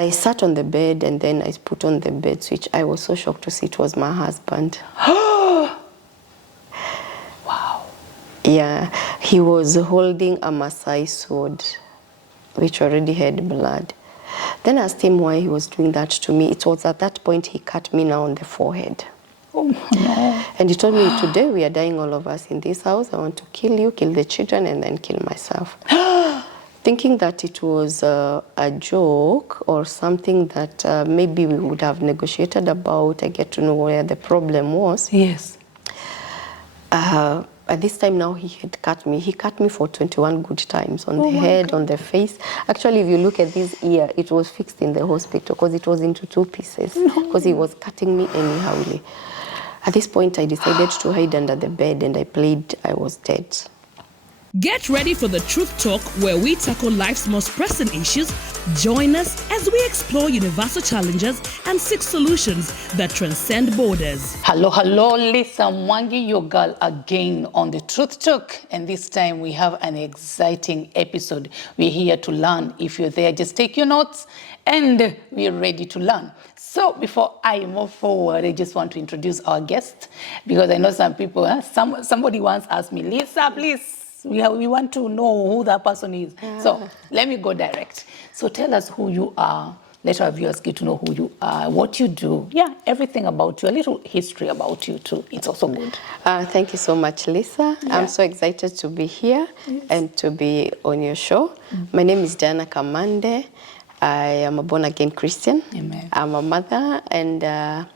I sat on the bed and then I put on the bed switch. I was so shocked to see it was my husband. Wow. Yeah, he was holding a Maasai sword, which already had blood. Then I asked him why he was doing that to me. It was at that point he cut me now on the forehead. Oh, no. And he told me, today we are dying all of us in this house. I want to kill you, kill the children, and then kill myself. Thinking that it was a joke or something that maybe we would have negotiated about. I get to know where the problem was. Yes. At this time now, he had cut me. He cut me for 21 good times on the head, on the face. Actually, if you look at this ear, it was fixed in the hospital because it was into 2 pieces because he was cutting me anyhowly. At this point, I decided to hide under the bed and I played I was dead. Get ready for the Truth Talk, where we tackle life's most pressing issues. Join us as we explore universal challenges and seek solutions that transcend borders. Hello, Lisa Mwangi, your girl again on the Truth Talk. And this time we have an exciting episode. We're here to learn. If you're there, just take your notes and we're ready to learn. So before I move forward, I just want to introduce our guest because I know some people, somebody once asked me, Lisa, please, we want to know who that person is. So let me go direct. So tell us who you are. Let our viewers get to know who you are, what you do. Yeah, everything about you, a little history about you too. It's also good. Thank you so much, Lisa. Yeah. I'm so excited to be here and to be on your show. My name is Diana Kamande. I am a born-again Christian. Amen. I'm a mother, and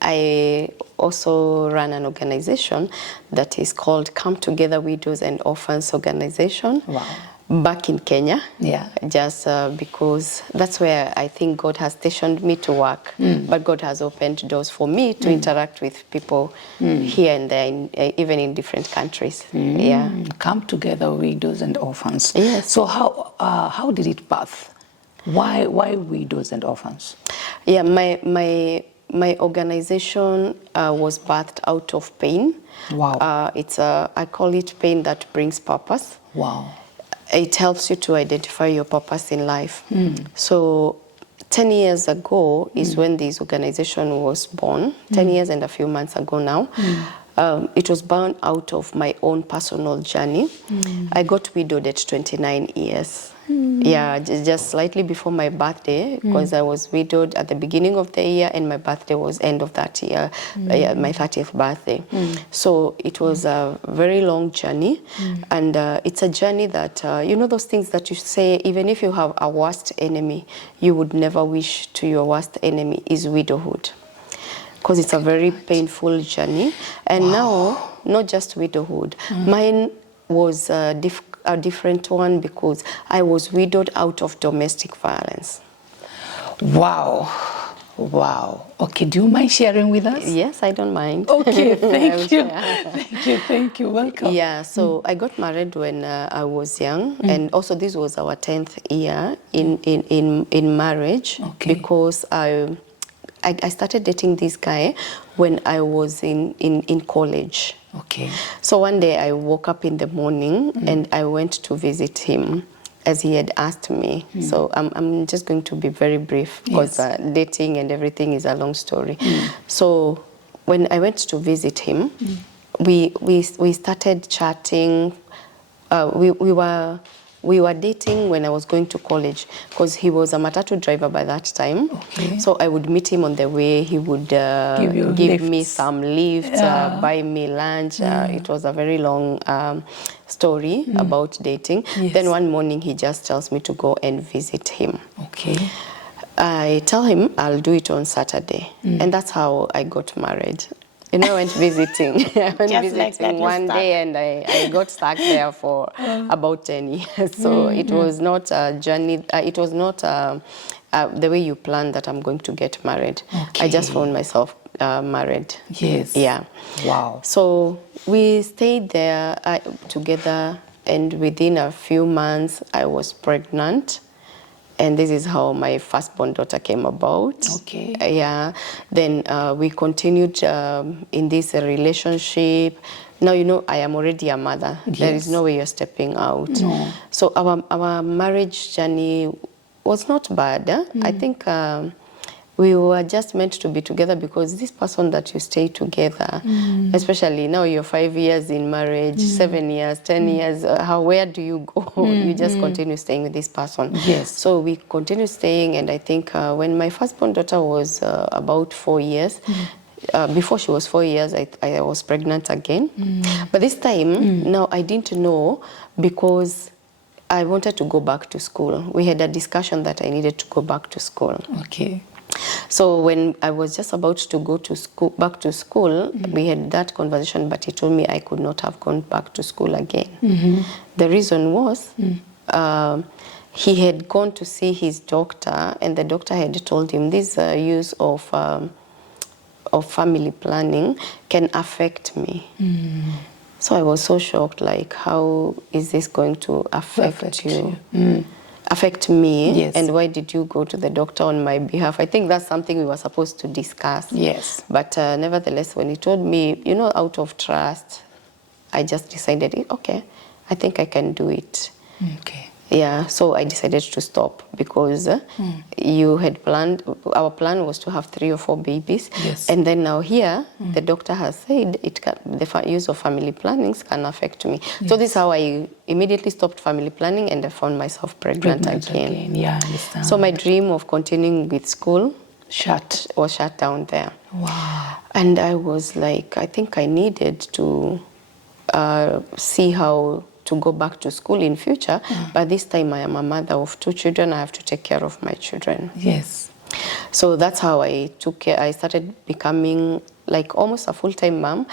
I also run an organization that is called Come Together Widows and Orphans Organization. Wow. Back in Kenya. Yeah. Just because that's where I think God has stationed me to work. But God has opened doors for me to interact with people here and there, even in different countries. Yeah. Come Together Widows and Orphans. Yes. So how did it birth? Why widows and orphans? Yeah, my organization was birthed out of pain. Wow. I call it pain that brings purpose. Wow. It helps you to identify your purpose in life. So 10 years ago is when this organization was born, 10 years and a few months ago now. It was born out of my own personal journey. I got widowed at 29 years. Yeah, just slightly before my birthday, because I was widowed at the beginning of the year and my birthday was end of that year, my 30th birthday. So it was a very long journey, and it's a journey that, you know those things that you say, even if you have a worst enemy, you would never wish to your worst enemy is widowhood. Because it's a very painful journey. And now, not just widowhood, mine was a different one because I was widowed out of domestic violence. Wow. Wow. Okay, do you mind sharing with us? Yes, I don't mind. Okay, thank you. Thank you. Welcome. Yeah, so I got married when I was young, and also this was our 10th year in marriage, because I started dating this guy when I was in college. Okay. So one day I woke up in the morning and I went to visit him as he had asked me. So I'm just going to be very brief because dating and everything is a long story. So when I went to visit him, we started chatting. We were dating when I was going to college because he was a matatu driver by that time. Okay. So I would meet him on the way. He would give me some lifts, buy me lunch. It was a very long story about dating. Yes. Then one morning he just tells me to go and visit him. Okay. I tell him I'll do it on Saturday. And that's how I got married. You know, I went visiting. I went visiting one day and I got stuck there for about 10 years. So it was not a journey. It was not the way you plan that I'm going to get married. Okay. I just found myself married. Yes. Yeah. Wow. So we stayed there together, and within a few months I was pregnant. And this is how my firstborn daughter came about. Okay. Yeah. Then we continued in this relationship. Now, you know, I am already a mother. Yes. There is no way you're stepping out. No. So our marriage journey was not bad. I think we were just meant to be together because this person that you stay together, especially now you're 5 years in marriage, 7 years, 10 years, where do you go? You just continue staying with this person. Yes. So we continued staying, and I think when my firstborn daughter was about 4 years, before she was 4 years, I was pregnant again. But this time, now I didn't know because I wanted to go back to school. We had a discussion that I needed to go back to school. Okay. So when I was just about to go to school, back to school, we had that conversation, but he told me I could not have gone back to school again. The reason was he had gone to see his doctor, and the doctor had told him this use of family planning can affect me. So I was so shocked, like, how is this going to affect you? Affect me? Yes. And why did you go to the doctor on my behalf? I think that's something we were supposed to discuss. Yes. But nevertheless, when he told me, out of trust, I just decided, okay, I think I can do it. Okay. Yeah, so I decided to stop because you had planned, our plan was to have 3 or 4 babies. Yes. And then now here, the doctor has said the use of family plannings can affect me. Yes. So this is how I immediately stopped family planning, and I found myself pregnant again. Yeah, I understand. So my dream of continuing with school was shut down there. Wow. And I was like, I think I needed to see how to go back to school in future, but this time I am a mother of 2 children. I have to take care of my children. Yes. So that's how I took care. I started becoming like almost a full-time mom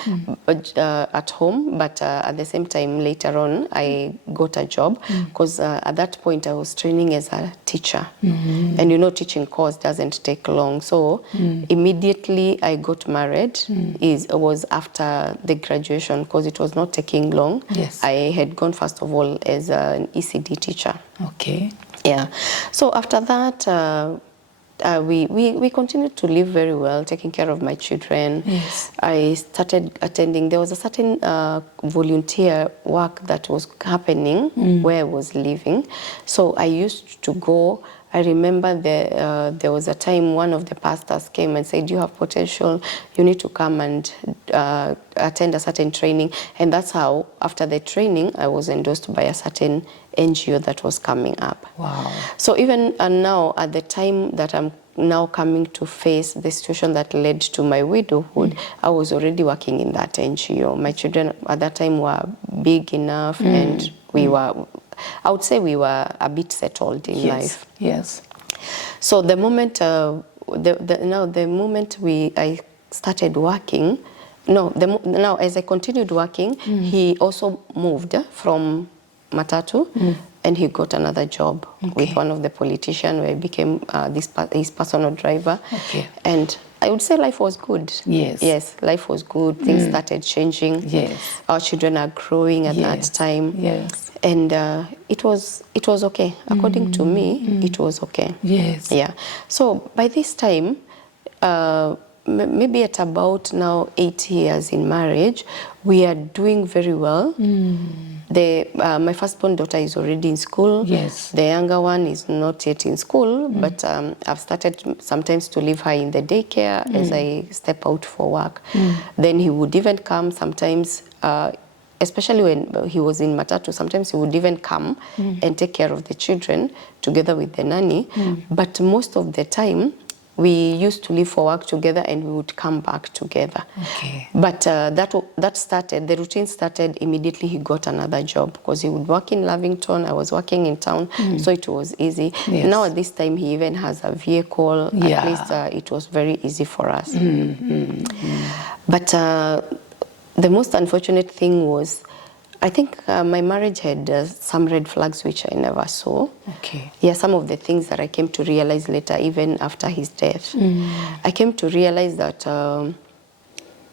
at home, but at the same time later on I got a job because at that point I was training as a teacher, and teaching course doesn't take long. So immediately I got married. It was after the graduation because it was not taking long. Yes. I had gone first of all as an ECD teacher. Okay. Yeah. So after that, we continued to live very well, taking care of my children. Yes. I started attending. There was a certain volunteer work that was happening where I was living. So I used to go. I remember there was a time one of the pastors came and said, you have potential, you need to come and attend a certain training. And that's how, after the training, I was endorsed by a certain NGO that was coming up. Wow. So even now, at the time that I'm now coming to face the situation that led to my widowhood, I was already working in that NGO. My children at that time were big enough, and I would say we were a bit settled in life. Yes. So the moment, the moment I started working, now as I continued working, he also moved from Matatu, and he got another job with one of the politicians where he became his personal driver. Okay. And I would say life was good. Yes. Yes, life was good. Things started changing. Yes. Our children are growing at that time. Yes. And it was okay. According to me, it was okay. Yes. Yeah. So by this time, maybe at about now 8 years in marriage, we are doing very well. My firstborn daughter is already in school. Yes. The younger one is not yet in school, but I've started sometimes to leave her in the daycare as I step out for work. Then he would even come sometimes, especially when he was in Matatu, sometimes he would even come and take care of the children together with the nanny. But most of the time, we used to leave for work together and we would come back together. Okay. But the routine started immediately he got another job, because he would work in Lavington, I was working in town, so it was easy. Yes. Now at this time he even has a vehicle, at least it was very easy for us. But the most unfortunate thing was, I think my marriage had some red flags which I never saw. Okay. Yeah, some of the things that I came to realize later, even after his death. I came to realize that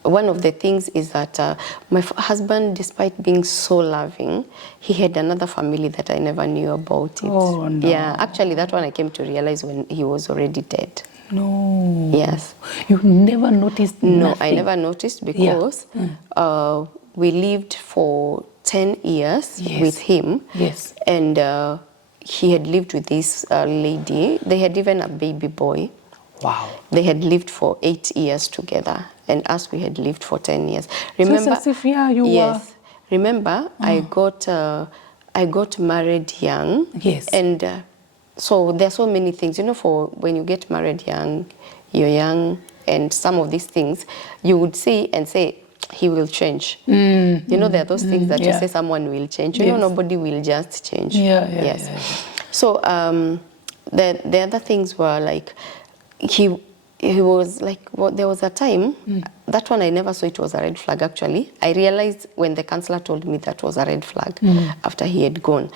one of the things is that my husband, despite being so loving, he had another family that I never knew about it. Oh, no. Yeah, actually that one I came to realize when he was already dead. No. Yes. You never noticed nothing? No, I never noticed because we lived for 10 years with him. Yes. And he had lived with this lady. They had even a baby boy. Wow. They had lived for 8 years together, and us, we had lived for 10 years. Remember? So it's as if, yeah, you yes. were... Remember, I got married young. Yes. And so there are so many things. You know, for when you get married young, you're young, and some of these things you would see and say, he will change. You know, there are those things that you say someone will change. You know, nobody will just change. Yes. So the other things were like, he was like, there was a time, that one I never saw it was a red flag actually. I realized when the counselor told me that was a red flag after he had gone.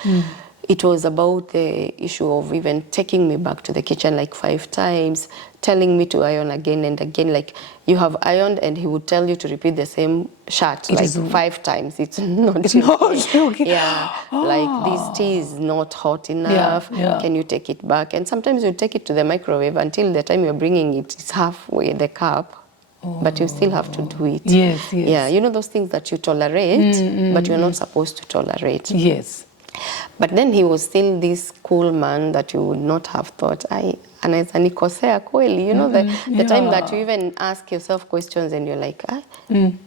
It was about the issue of even taking me back to the kitchen like 5 times, telling me to iron again and again. Like, you have ironed, and he would tell you to repeat the same shirt like 5 times. It's not okay. Yeah, like, this tea is not hot enough. Can you take it back? And sometimes you take it to the microwave until the time you're bringing it, it's halfway the cup. But you still have to do it. Yes. Yeah, you know those things that you tolerate, but you're not supposed to tolerate. Yes. But then he was still this cool man that you would not have thought, anaweza nikosea kweli. You know, the time that you even ask yourself questions and you're like,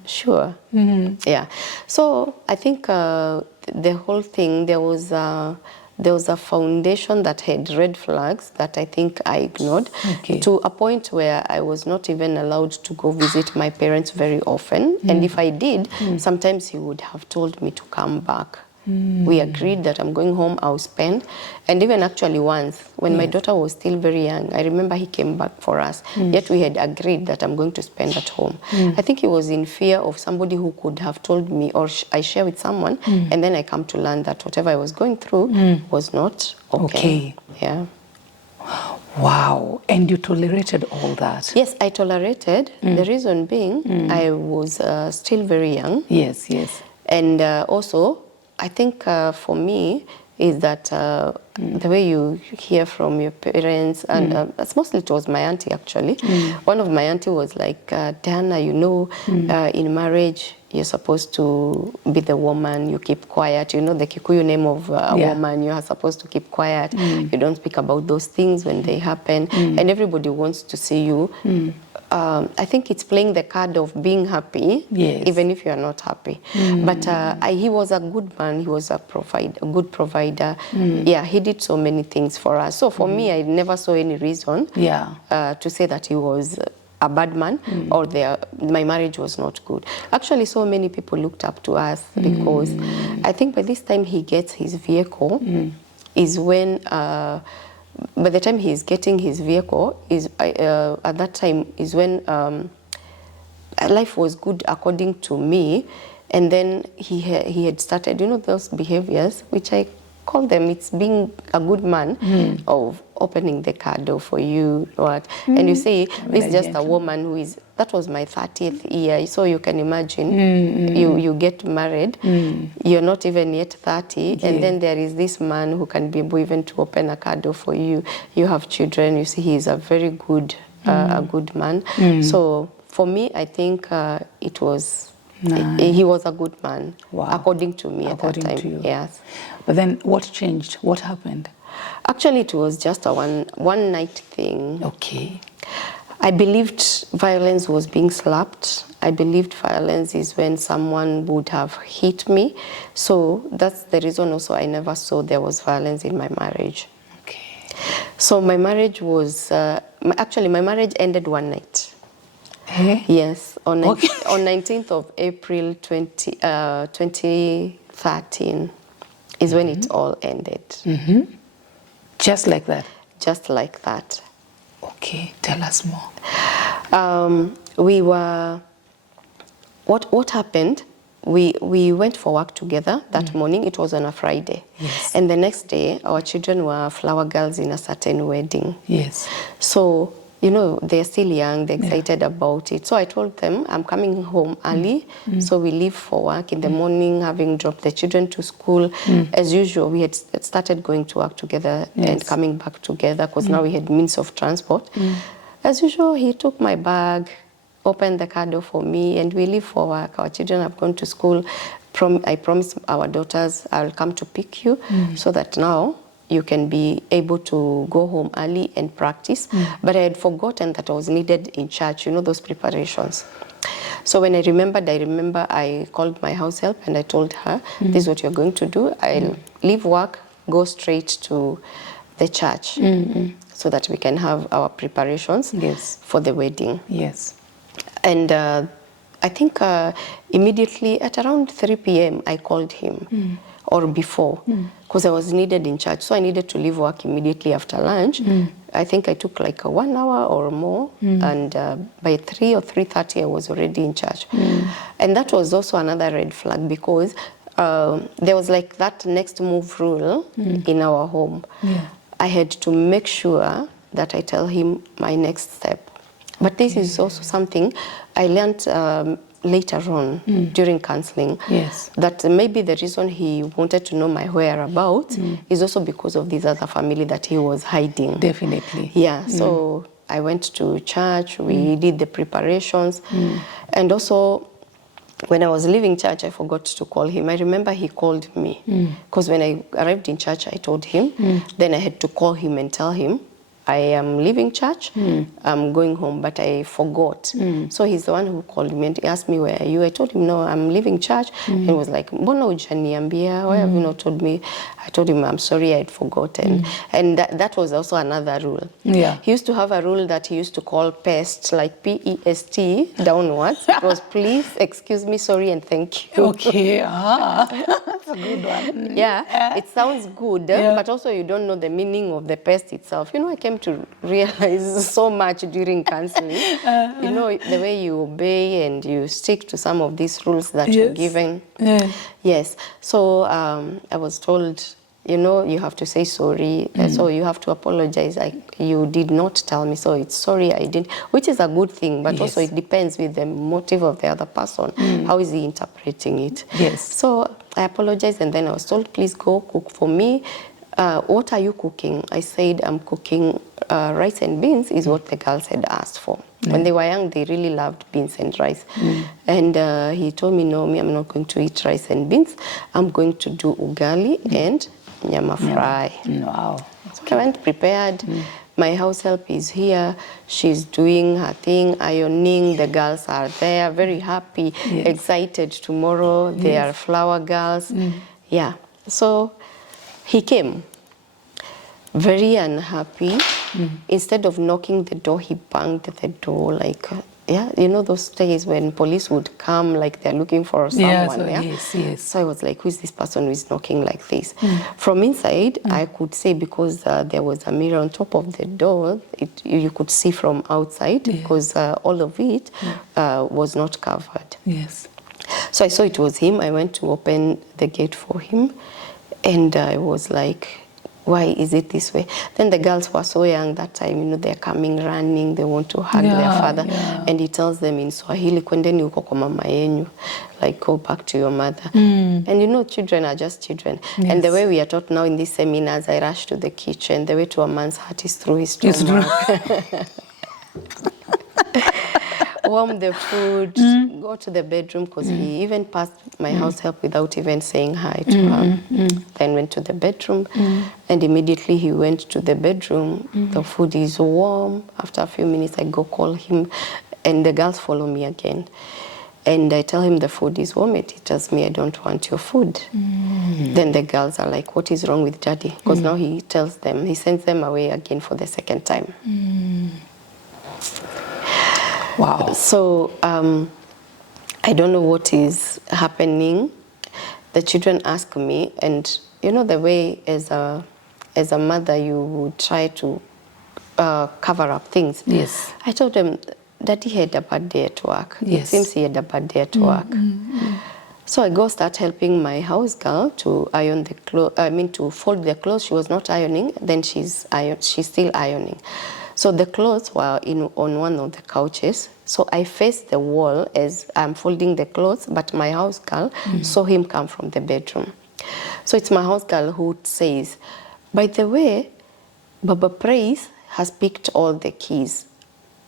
sure. Yeah. So I think the whole thing, there was a foundation that had red flags that I think I ignored, to a point where I was not even allowed to go visit my parents very often. And if I did, sometimes he would have told me to come back. We agreed that I'm going home, I'll spend. And even actually once, when my daughter was still very young, I remember he came back for us. Yet we had agreed that I'm going to spend at home. I think he was in fear of somebody who could have told me, or I share with someone, and then I come to learn that whatever I was going through was not okay. Yeah. Wow. And you tolerated all that? Yes, I tolerated. The reason being, I was still very young. Yes. And also, I think for me is that the way you hear from your parents, and mostly it was my auntie actually. One of my auntie was like, Diana, you know, in marriage, you're supposed to be the woman, you keep quiet. You know, the Kikuyu name of a woman, you are supposed to keep quiet. You don't speak about those things when they happen. And everybody wants to see you. I think it's playing the card of being happy, even if you are not happy. But he was a good man. He was a good provider. Yeah, he did so many things for us. So for me, I never saw any reason to say that he was a bad man or my marriage was not good. Actually, so many people looked up to us because I think by this time he gets his vehicle is when... by the time he's getting his vehicle, at that time is when life was good according to me. And then he had started, you know, those behaviors, which I call them, it's being a good man of opening the car door for you. And you see, this is just a woman who is, that was my 30th year. So you can imagine, you get married, you're not even yet 30, and then there is this man who can be able even to open a car door for you. You have children, you see, he's a very good, a good man. So for me, I think it was... He was a good man, according to me at that time. To you. Yes. But then what changed? What happened? Actually, it was just a one night thing. Okay. I believed violence was being slapped. I believed violence is when someone would have hit me. So that's the reason also I never saw there was violence in my marriage. Okay. So my marriage was, actually my marriage ended one night. Yes, on 19th of April 2013 is when it all ended. Just like that? Just like that. Okay, tell us more. We were, what happened, we went for work together that morning. It was on a Friday. Yes. And the next day, our children were flower girls in a certain wedding. Yes. So, you know, they're still young, they're excited about it. So I told them, I'm coming home early. So we leave for work in the morning, having dropped the children to school. As usual, we had started going to work together and coming back together because now we had means of transport. As usual, he took my bag, opened the car door for me, and we leave for work. Our children have gone to school. I promised our daughters, I'll come to pick you so that now you can be able to go home early and practice. But I had forgotten that I was needed in church, you know, those preparations. So when I remember I called my house help and I told her, this is what you're going to do. I'll leave work, go straight to the church so that we can have our preparations for the wedding. Yes. And I think immediately at around 3 p.m. I called him, or before, because I was needed in church. So I needed to leave work immediately after lunch. I think I took like 1 hour or more, and by 3 or 3:30 I was already in church. And that was also another red flag, because there was like that next move rule in our home. I had to make sure that I tell him my next step. But this is also something I learned later on during counseling. That maybe the reason he wanted to know my whereabouts is also because of this other family that he was hiding. Definitely. Yeah, so I went to church, we did the preparations. And also, when I was leaving church, I forgot to call him. I remember he called me, because when I arrived in church, I told him. Then I had to call him and tell him, I am leaving church, I'm going home, but I forgot. So he's the one who called me and he asked me, where are you? I told him, no, I'm leaving church. And he was like, mbona hujaniambia? Why have you not told me? I told him, I'm sorry, I had forgotten. And that was also another rule. He used to have a rule that he used to call PEST, like P-E-S-T, downwards. It was please, excuse me, sorry, and thank you. Okay, that's a good one. Yeah, it sounds good, but also you don't know the meaning of the PEST itself. You know, I came to realize so much during counseling. You know, the way you obey and you stick to some of these rules that you're given. Yes. So I was told, you know, you have to say sorry. So you have to apologize. You did not tell me, so it's sorry I didn't, which is a good thing, but also it depends with the motive of the other person. How is he interpreting it? So I apologized, and then I was told, please go cook for me. What are you cooking? I said, I'm cooking rice and beans, is what the girls had asked for. When they were young, they really loved beans and rice. And he told me, no, I'm not going to eat rice and beans. I'm going to do ugali and nyama fry. Wow. So I went prepared. My house help is here. She's doing her thing, ironing. The girls are there, very happy, excited tomorrow. They are flower girls. Yeah. So he came, very unhappy. Instead of knocking the door, he banged the door like, you know those days when police would come like they're looking for someone. So I was like, who is this person who is knocking like this? From inside, I could see, because there was a mirror on top of the door, you could see from outside, because all of it was not covered. So I saw it was him. I went to open the gate for him. And I was like, why is it this way? Then the girls were so young that time, you know, they're coming running, they want to hug their father. And he tells them in Swahili, kwendeni huko kwa mama yenyu, like go back to your mother. And you know, children are just children. And the way we are taught now in these seminars, I rush to the kitchen. The way to a man's heart is through his stomach. Warm the food, go to the bedroom, because he even passed my house help without even saying hi to her. Then went to the bedroom, and immediately he went to the bedroom. The food is warm. After a few minutes, I go call him, and the girls follow me again. And I tell him the food is warm. He tells me, I don't want your food. Then the girls are like, what is wrong with daddy? Because now he tells them, he sends them away again for the second time. Wow. So I don't know what is happening. The children ask me, and you know the way as a mother you would try to cover up things. I told them, Daddy had a bad day at work. It seems he had a bad day at work. So I go start helping my house girl to iron the clothes. I mean to fold the clothes. She was not ironing. Then she's still ironing. So the clothes were on one of the couches. So I faced the wall as I'm folding the clothes, but my house girl saw him come from the bedroom. So it's my house girl who says, by the way, Baba Praise has picked all the keys.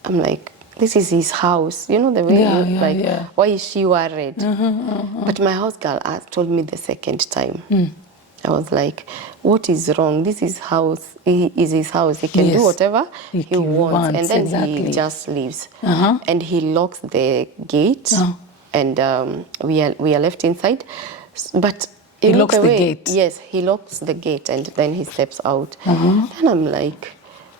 I'm like, this is his house. You know the way, why is she worried? But my house girl told me the second time. I was like, what is wrong? This is house. Is his house. He can do whatever he wants. And then he just leaves. And he locks the gate. And we are left inside. But he locks the gate? Yes, he locks the gate and then he steps out. Then I'm like,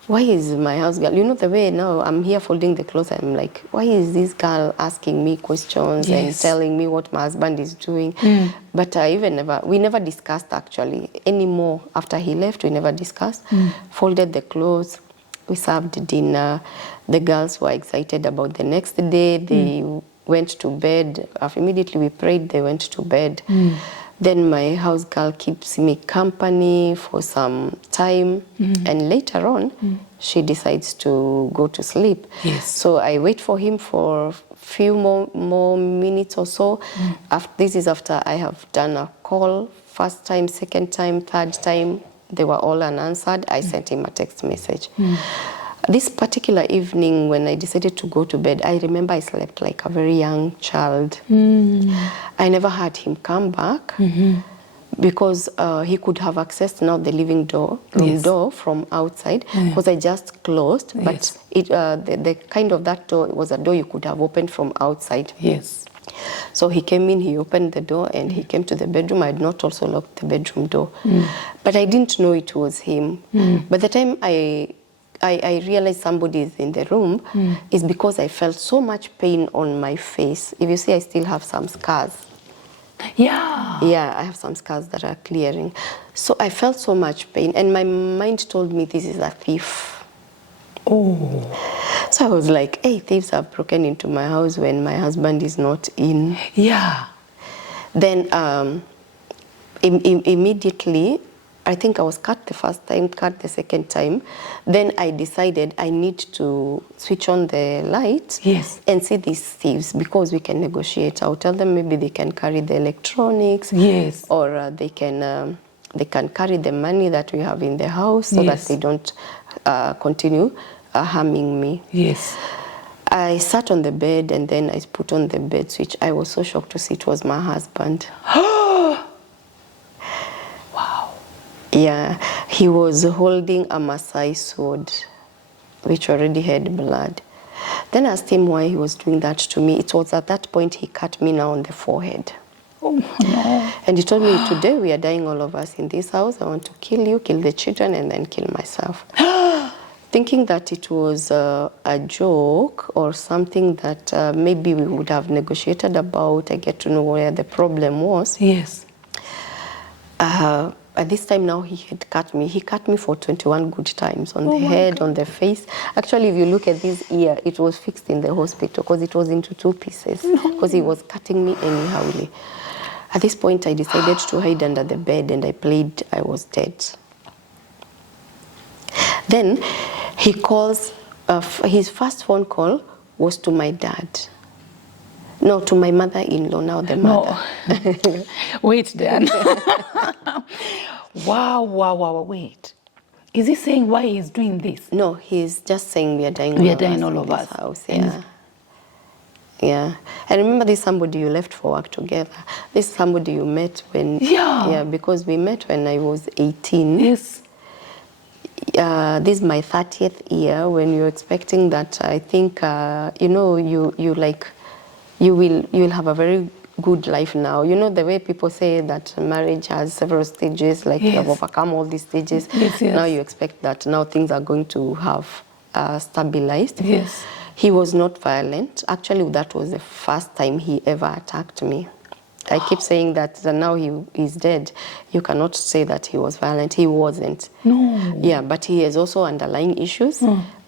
why is my house girl, you know, the way now I'm here folding the clothes, I'm like, why is this girl asking me questions and telling me what my husband is doing? But we never discussed actually anymore. After he left, we never discussed. Folded the clothes, we served dinner. The girls were excited about the next day. They went to bed. Immediately we prayed, they went to bed. Then my house girl keeps me company for some time. And later on, she decides to go to sleep. So I wait for him for a few more minutes or so. This is after I have done a call. First time, second time, third time, they were all unanswered. I sent him a text message. This particular evening when I decided to go to bed, I remember I slept like a very young child. I never had him come back because he could have accessed now the living room door from outside because I just closed. But the kind of that door was a door you could have opened from outside. So he came in, he opened the door and he came to the bedroom. I had not also locked the bedroom door. But I didn't know it was him. By the time I realized somebody is in the room is because I felt so much pain on my face. If you see, I still have some scars. Yeah, I have some scars that are clearing. So I felt so much pain and my mind told me this is a thief. So I was like, hey, thieves have broken into my house when my husband is not in. Then immediately, I think I was cut the first time, cut the second time. Then I decided I need to switch on the light and see these thieves because we can negotiate. I'll tell them maybe they can carry the electronics or they can carry the money that we have in the house so that they don't continue harming me. I sat on the bed and then I put on the bed switch. I was so shocked to see it was my husband. Yeah, he was holding a Maasai sword, which already had blood. Then I asked him why he was doing that to me. It was at that point he cut me now on the forehead. And he told me, today we are dying all of us in this house. I want to kill you, kill the children, and then kill myself. Thinking that it was a joke or something that maybe we would have negotiated about. I get to know where the problem was. At this time now he had cut me. He cut me for 21 good times on the head, on the face. Actually, if you look at this ear, it was fixed in the hospital because it was into 2 pieces because he was cutting me anyhowly. At this point, I decided to hide under the bed and I played I was dead. Then he calls, his first phone call was to my dad. No, to my mother-in-law, now the mother. Wait, Dan. Wow, wait. Is he saying why he's doing this? No, he's just saying we are dying all of us in this house. Yeah. I remember this somebody you left for work together. This is somebody you met when... Yeah, because we met when I was 18. This is my 30th year when you're expecting that, I think, you'll have a very good life now. You know, the way people say that marriage has several stages, like you have overcome all these stages. Now you expect that now things are going to have stabilized. He was not violent. Actually, that was the first time he ever attacked me. I keep saying that now he is dead. You cannot say that he was violent. He wasn't. No. Yeah, but he has also underlying issues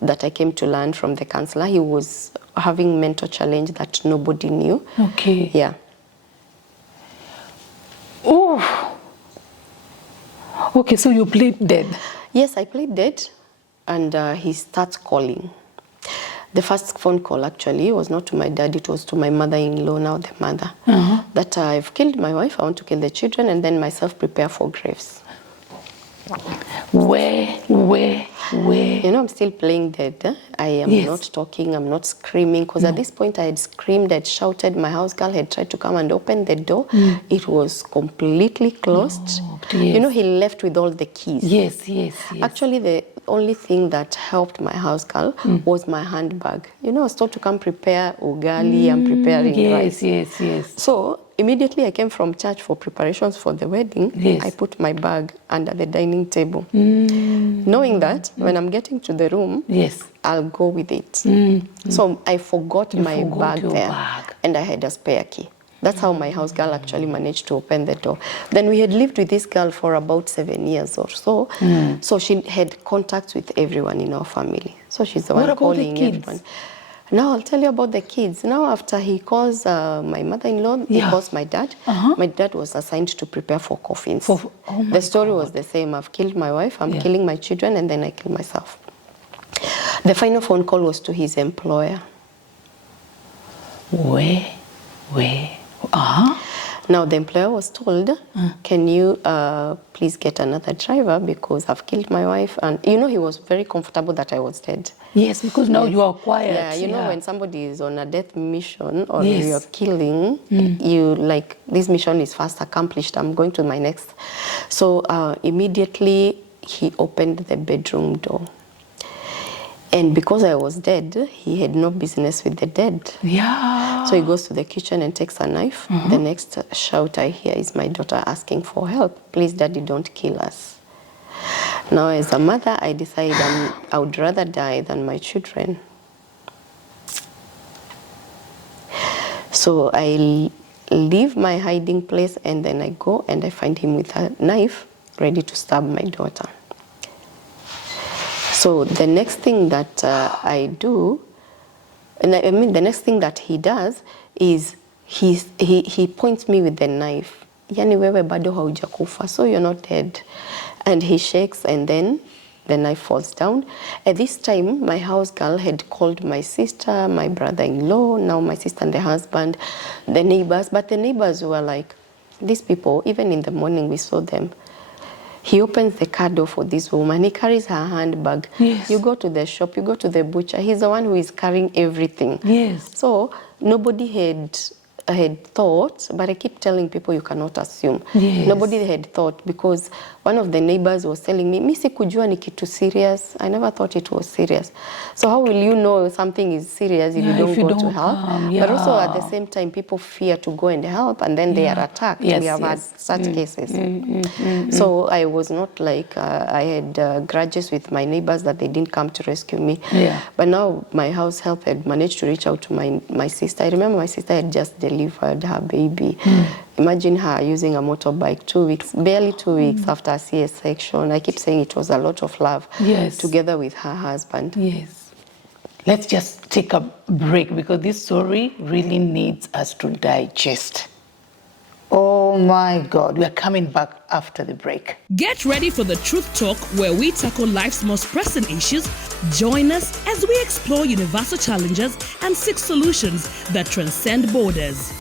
that I came to learn from the counselor. He was having mental challenge that nobody knew. Yeah. Okay, so you played dead? Yes, I played dead, and he starts calling. The first phone call actually was not to my dad, it was to my mother-in-law, now the mother. That I've killed my wife, I want to kill the children, and then myself prepare for graves. Where? You know, I'm still playing dead. I am Yes. not talking, I'm not screaming, because at this point I had screamed, I'd shouted, my house girl had tried to come and open the door. It was completely closed. Oh, You know, yes. he left with all the keys. Yes. Actually, the only thing that helped my house girl was my handbag. You know, I was told to come prepare ugali, I'm preparing rice. Yes. So immediately I came from church for preparations for the wedding. Yes. I put my bag under the dining table, knowing that when I'm getting to the room, Yes. I'll go with it. So I forgot my forgot bag your there, bag. and I had a spare key. That's how my house girl actually managed to open the door. Then we had lived with this girl for about 7 years or so. So she had contacts with everyone in our family. So she's the What one about the calling kids? everyone. Now I'll tell you about the kids. Now after he calls my mother-in-law, he Yeah. calls my dad. My dad was assigned to prepare for coffins. Oh my The story was the same. I've killed my wife, I'm Yeah. killing my children, and then I kill myself. The final phone call was to his employer. Where? Now the employer was told, can you please get another driver because I've killed my wife. And you know, he was very comfortable that I was dead. Yes, because now Yes. you are quiet. Yeah, you know, when somebody is on a death mission or Yes. you're killing, you like, this mission is fast accomplished, I'm going to my next. So immediately he opened the bedroom door. And because I was dead, he had no business with the dead. Yeah. So he goes to the kitchen and takes a knife. The next shout I hear is my daughter asking for help. Please, Daddy, don't kill us. Now, as a mother, I decided I would rather die than my children. So I leave my hiding place and then I go and I find him with a knife ready to stab my daughter. So the next thing that I do, and I mean the next thing that he does is he points me with the knife. Yani wewe bado haujakufa, so you're not dead. And he shakes and then the knife falls down. At this time, my house girl had called my sister, my brother-in-law, now my sister and the husband, the neighbors. But the neighbors were like, these people, even in the morning we saw them. He opens the car door for this woman. He carries her handbag. Yes. You go to the shop, you go to the butcher. He's the one who is carrying everything. Yes. So nobody had thought, but I keep telling people you cannot assume. Yes. Nobody had thought because one of the neighbors was telling me, "Mi sikujua ni kitu serious. I never thought it was serious." So how will you know something is serious if Yeah, you if you don't go to don't help? come, But also at yeah. the same time, people fear to go and help, and then they are attacked. Yes, We have had yes. such cases. So I was not like I had grudges with my neighbors that they didn't come to rescue me. Yeah. But now my house help had managed to reach out to my sister. I remember my sister had just delivered her baby. Imagine her using a motorbike 2 weeks, barely 2 weeks after a C-section. I keep saying it was a lot of love. Yes. Together with her husband. Yes. Let's just take a break because this story really needs us to digest. Oh my God, we are coming back after the break. Get ready for the Truth Talk, where we tackle life's most pressing issues. Join us as we explore universal challenges and seek solutions that transcend borders.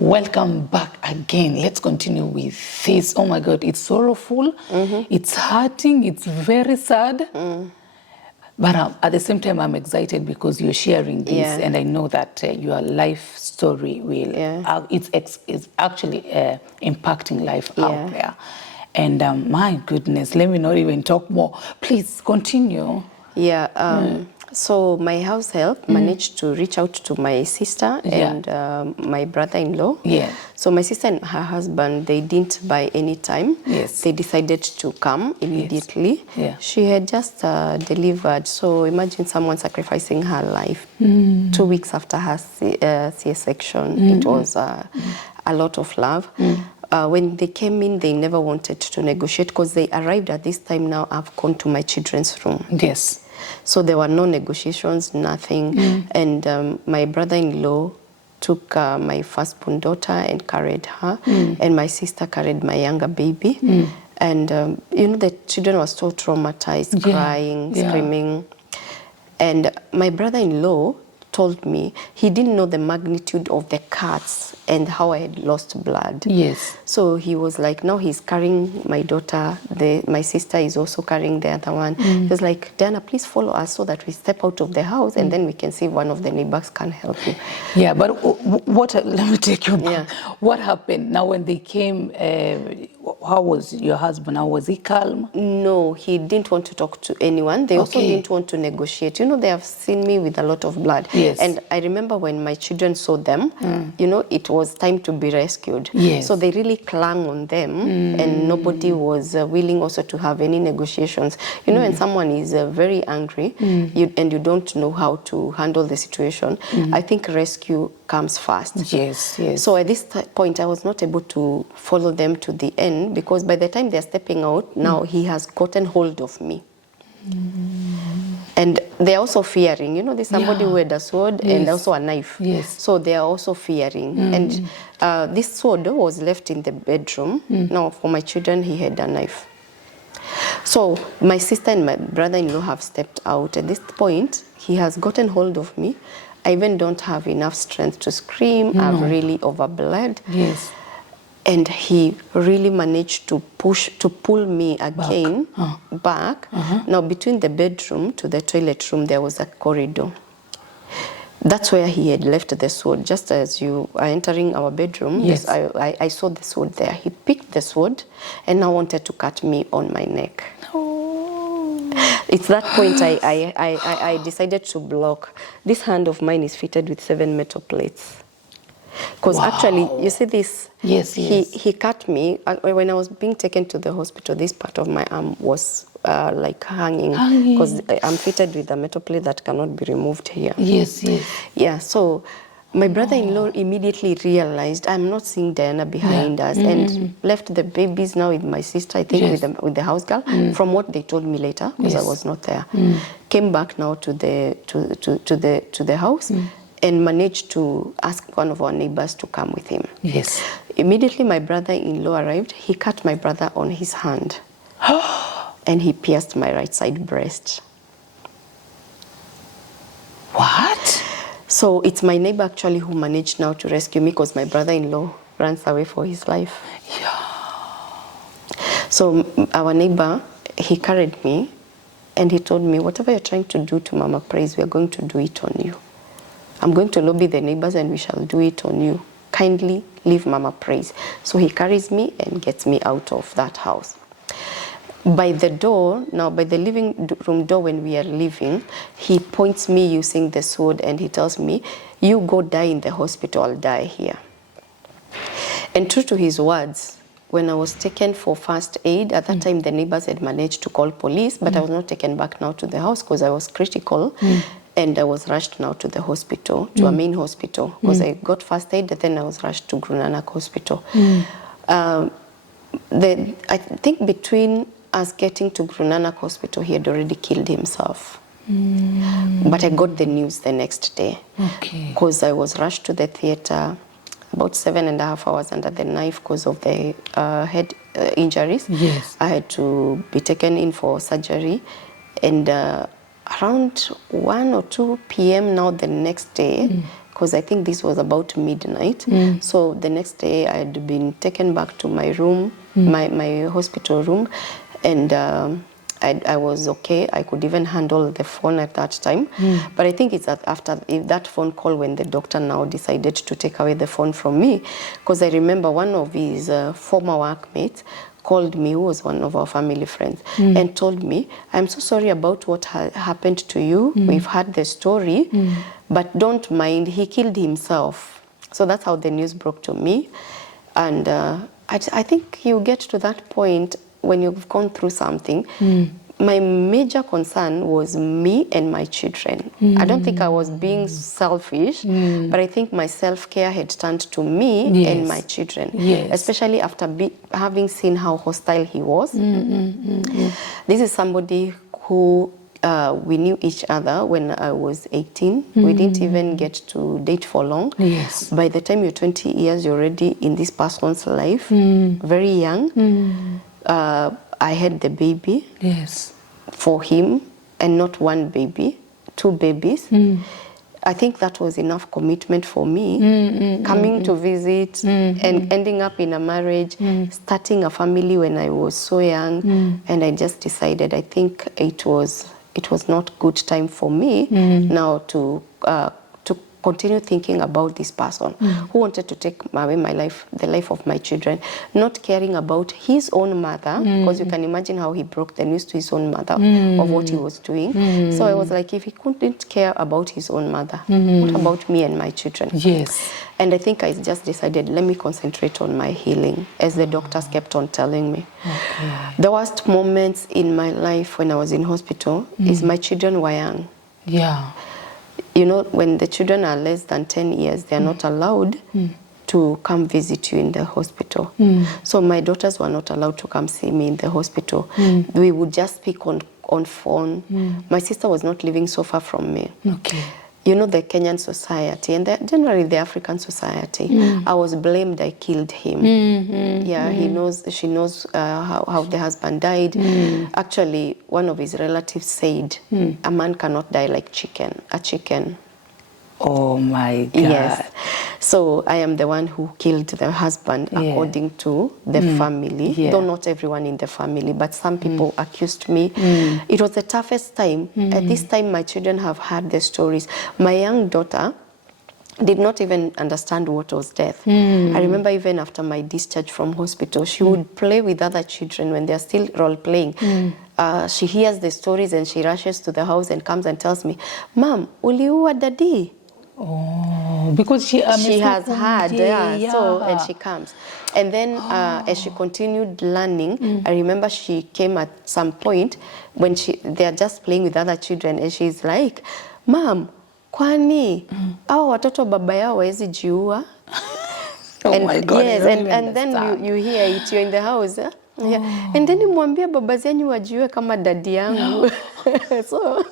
Welcome back again. Let's continue with this. Oh my God, it's sorrowful, it's hurting, it's very sad. But at the same time, I'm excited because you're sharing this, Yeah. and I know that your life story will, it's actually impacting life out there. And my goodness, let me not even talk more. Please continue. Yeah. So my house help managed to reach out to my sister and my brother-in-law. Yeah. So my sister and her husband, they didn't buy any time. Yes. They decided to come immediately. Yeah. She had just delivered. So imagine someone sacrificing her life 2 weeks after her C-section. It was a lot of love. When they came in, they never wanted to negotiate because they arrived at this time now. I've gone to my children's room. Yes. So there were no negotiations, nothing. And my brother-in-law took my firstborn daughter and carried her, and my sister carried my younger baby. And you know, the children were so traumatized, crying, screaming. And my brother-in-law told me he didn't know the magnitude of the cuts and how I had lost blood. Yes. So he was like, now he's carrying my daughter, my sister is also carrying the other one. He was like, Diana, please follow us so that we step out of the house and then we can see if one of the neighbors can help you. Yeah, but what, let me take you back. Yeah. What happened? Now when they came, how was your husband? How was he calm? No, he didn't want to talk to anyone. They also didn't want to negotiate. You know, they have seen me with a lot of blood. Yes. And I remember when my children saw them, you know, it was time to be rescued. Yes. So they really clung on them and nobody was willing also to have any negotiations. You know, when someone is very angry and you don't know how to handle the situation, I think rescue comes first. Yes, yes. So at this point, I was not able to follow them to the end because by the time they're stepping out, now he has gotten hold of me. And they're also fearing, you know, there's somebody who had a sword and also a knife. Yes. So they are also fearing. And this sword was left in the bedroom. Now, for my children, he had a knife. So my sister and my brother-in-law have stepped out. At this point, he has gotten hold of me. I even don't have enough strength to scream. I've really overbled. Yes. And he really managed to pull me again back. Now, between the bedroom to the toilet room, there was a corridor. That's where he had left the sword. Just as you are entering our bedroom, yes, I saw the sword there. He picked the sword and now wanted to cut me on my neck. It's that point I decided to block. This hand of mine is fitted with 7 metal plates. Because actually, you see this? Yes, yes. He cut me. When I was being taken to the hospital, this part of my arm was like hanging. Because I'm fitted with a metal plate that cannot be removed here. Yes, yes. Yeah, so my brother-in-law immediately realized I'm not seeing Diana behind us and left the babies now with my sister, I think, with the house girl, from what they told me later, because I was not there. Came back now to the house and managed to ask one of our neighbors to come with him. Yes. Immediately my brother-in-law arrived. He cut my brother on his hand and he pierced my right side breast. What? So it's my neighbor actually who managed now to rescue me because my brother-in-law runs away for his life. Yeah. So our neighbor, he carried me and he told me, whatever you're trying to do to Mama Praise, we are going to do it on you. I'm going to lobby the neighbors and we shall do it on you. Kindly leave Mama Praise. So he carries me and gets me out of that house. By the door, now by the living room door when we are leaving, he points me using the sword and he tells me, you go die in the hospital, I'll die here. And true to his words, when I was taken for first aid, at that time the neighbors had managed to call police, but I was not taken back now to the house because I was critical. And I was rushed now to the hospital, to a main hospital, because I got first aid, and then I was rushed to Grunanak Hospital. I think between us getting to Grunanak Hospital, he had already killed himself. But I got the news the next day. Because I was rushed to the theater about 7.5 hours under the knife because of the head injuries. Yes. I had to be taken in for surgery. And around 1 or 2 p.m. now the next day, because I think this was about midnight. So the next day I had been taken back to my room, my hospital room, and I was okay. I could even handle the phone at that time. But I think it's after that phone call when the doctor now decided to take away the phone from me, because I remember one of his former workmates called me, who was one of our family friends, and told me, I'm so sorry about what happened to you. We've heard the story, but don't mind, he killed himself. So that's how the news broke to me. And I think you get to that point when you've gone through something. My major concern was me and my children. I don't think I was being selfish, but I think my self-care had turned to me and my children, especially after having seen how hostile he was. This is somebody who we knew each other when I was 18. We didn't even get to date for long. By the time you're 20 years, you're already in this person's life, very young. I had the baby for him, and not one baby, 2 babies. I think that was enough commitment for me, coming to visit and ending up in a marriage, starting a family when I was so young, and I just decided I think it was not good time for me now to continue thinking about this person who wanted to take away my life, the life of my children, not caring about his own mother, because you can imagine how he broke the news to his own mother of what he was doing. So I was like, if he couldn't care about his own mother, what about me and my children? Yes. And I think I just decided, let me concentrate on my healing, as the doctors kept on telling me. Okay. The worst moments in my life when I was in hospital is my children were young. Yeah. You know, when the children are less than 10 years, they are not allowed to come visit you in the hospital. So my daughters were not allowed to come see me in the hospital. We would just speak on phone. My sister was not living so far from me. Okay. You know, the Kenyan society and generally the African society, I was blamed I killed him. Yeah, she knows how the husband died. Actually, one of his relatives said, a man cannot die like a chicken. Oh my God. Yes. So I am the one who killed the husband according to the family. Yeah. Though not everyone in the family, but some people accused me. It was the toughest time. At this time, my children have heard the stories. My young daughter did not even understand what was death. I remember even after my discharge from hospital, she would play with other children when they're still role-playing. She hears the stories and she rushes to the house and comes and tells me, Mom, uliua daddy? Oh, because she has had, so, and she comes. And then as she continued learning, I remember she came at some point when they're just playing with other children and she's like, Mom, kwani, hao watoto baba yao hawezi jiua? Oh my God, yes, and then you hear it, you're in the house. Yeah. And then nimwambia baba zenyu wajiue kama dadi yangu. So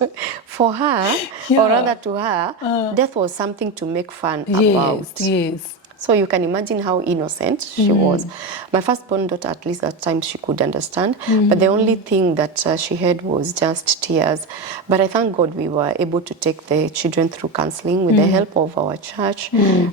for her, or rather to her, death was something to make fun about. Yes. So you can imagine how innocent she was. My firstborn daughter, at least at times she could understand, but the only thing that she had was just tears. But I thank God we were able to take the children through counseling with the help of our church.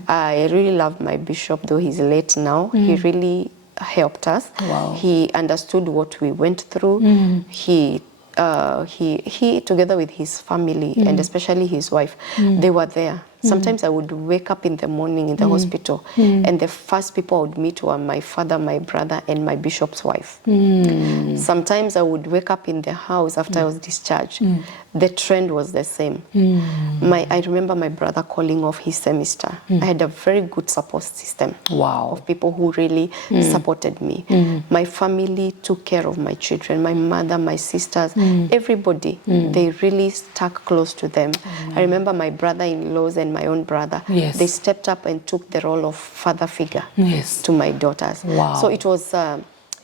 I really love my bishop, though he's late now. He really helped us. Wow. He understood what we went through. He together with his family and especially his wife, they were there. Sometimes I would wake up in the morning in the hospital and the first people I would meet were my father, my brother, and my bishop's wife. Sometimes I would wake up in the house after I was discharged. The trend was the same. I remember my brother calling off his semester. I had a very good support system of people who really supported me. My family took care of my children, my mother, my sisters, everybody. They really stuck close to them. I remember my brother-in-laws and my own brother. They stepped up and took the role of father figure to my daughters. So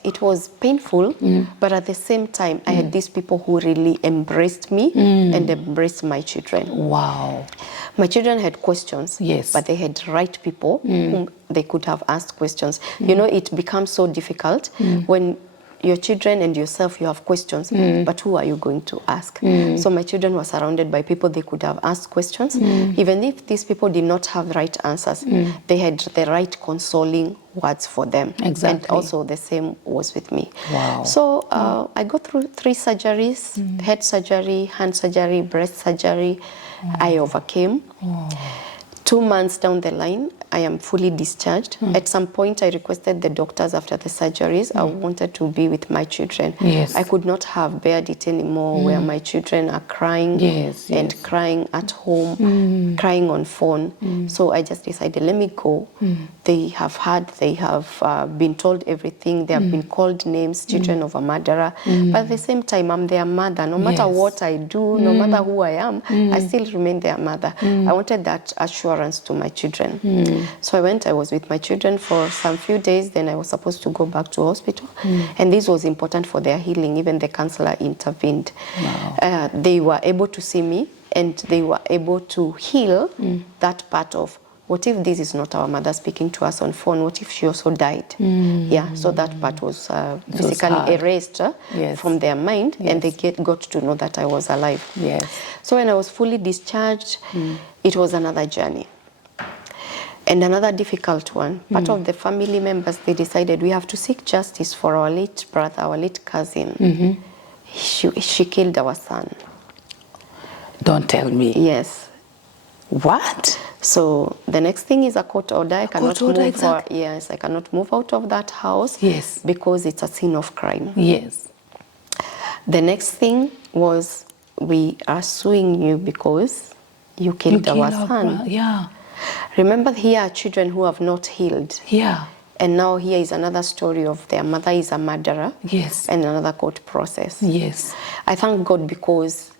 it was painful, but at the same time, I had these people who really embraced me and embraced my children. Wow. My children had questions, Yes. but they had right people whom they could have asked questions. You know, it becomes so difficult when your children and yourself, you have questions, but who are you going to ask? So my children were surrounded by people they could have asked questions. Even if these people did not have right answers, they had the right consoling words for them. Exactly. And also the same was with me. Wow. So I go through 3 surgeries, head surgery, hand surgery, breast surgery. I overcame. 2 months down the line, I am fully discharged. At some point, I requested the doctors after the surgeries, I wanted to be with my children. Yes. I could not have bared it anymore where my children are crying and crying at home, crying on phone. So I just decided, let me go. They have been told everything. They have been called names, children of a murderer. But at the same time, I'm their mother. No matter what I do, no matter who I am, I still remain their mother. I wanted that assurance to my children. So I was with my children for some few days, then I was supposed to go back to hospital. And this was important for their healing. Even the counselor intervened. Wow. They were able to see me and they were able to heal that part of what if this is not our mother speaking to us on phone? What if she also died? Yeah, so that part was basically hard. erased Yes. from their mind, and Yes. they got to know that I was alive. Yes. So when I was fully discharged, it was another journey. And another difficult one. Part of the family members, they decided we have to seek justice for our late brother, our late cousin. She killed our son. Don't tell me. Yes. What? So the next thing is a court order. I cannot court order, move. exactly. Yes, I cannot move out of that house. Yes. Because it's a scene of crime. Yes. The next thing was, we are suing you because you killed our son. Yeah. Remember, here are children who have not healed. Yeah. And now here is another story of their mother is a murderer. Yes. And another court process. Yes. I thank God because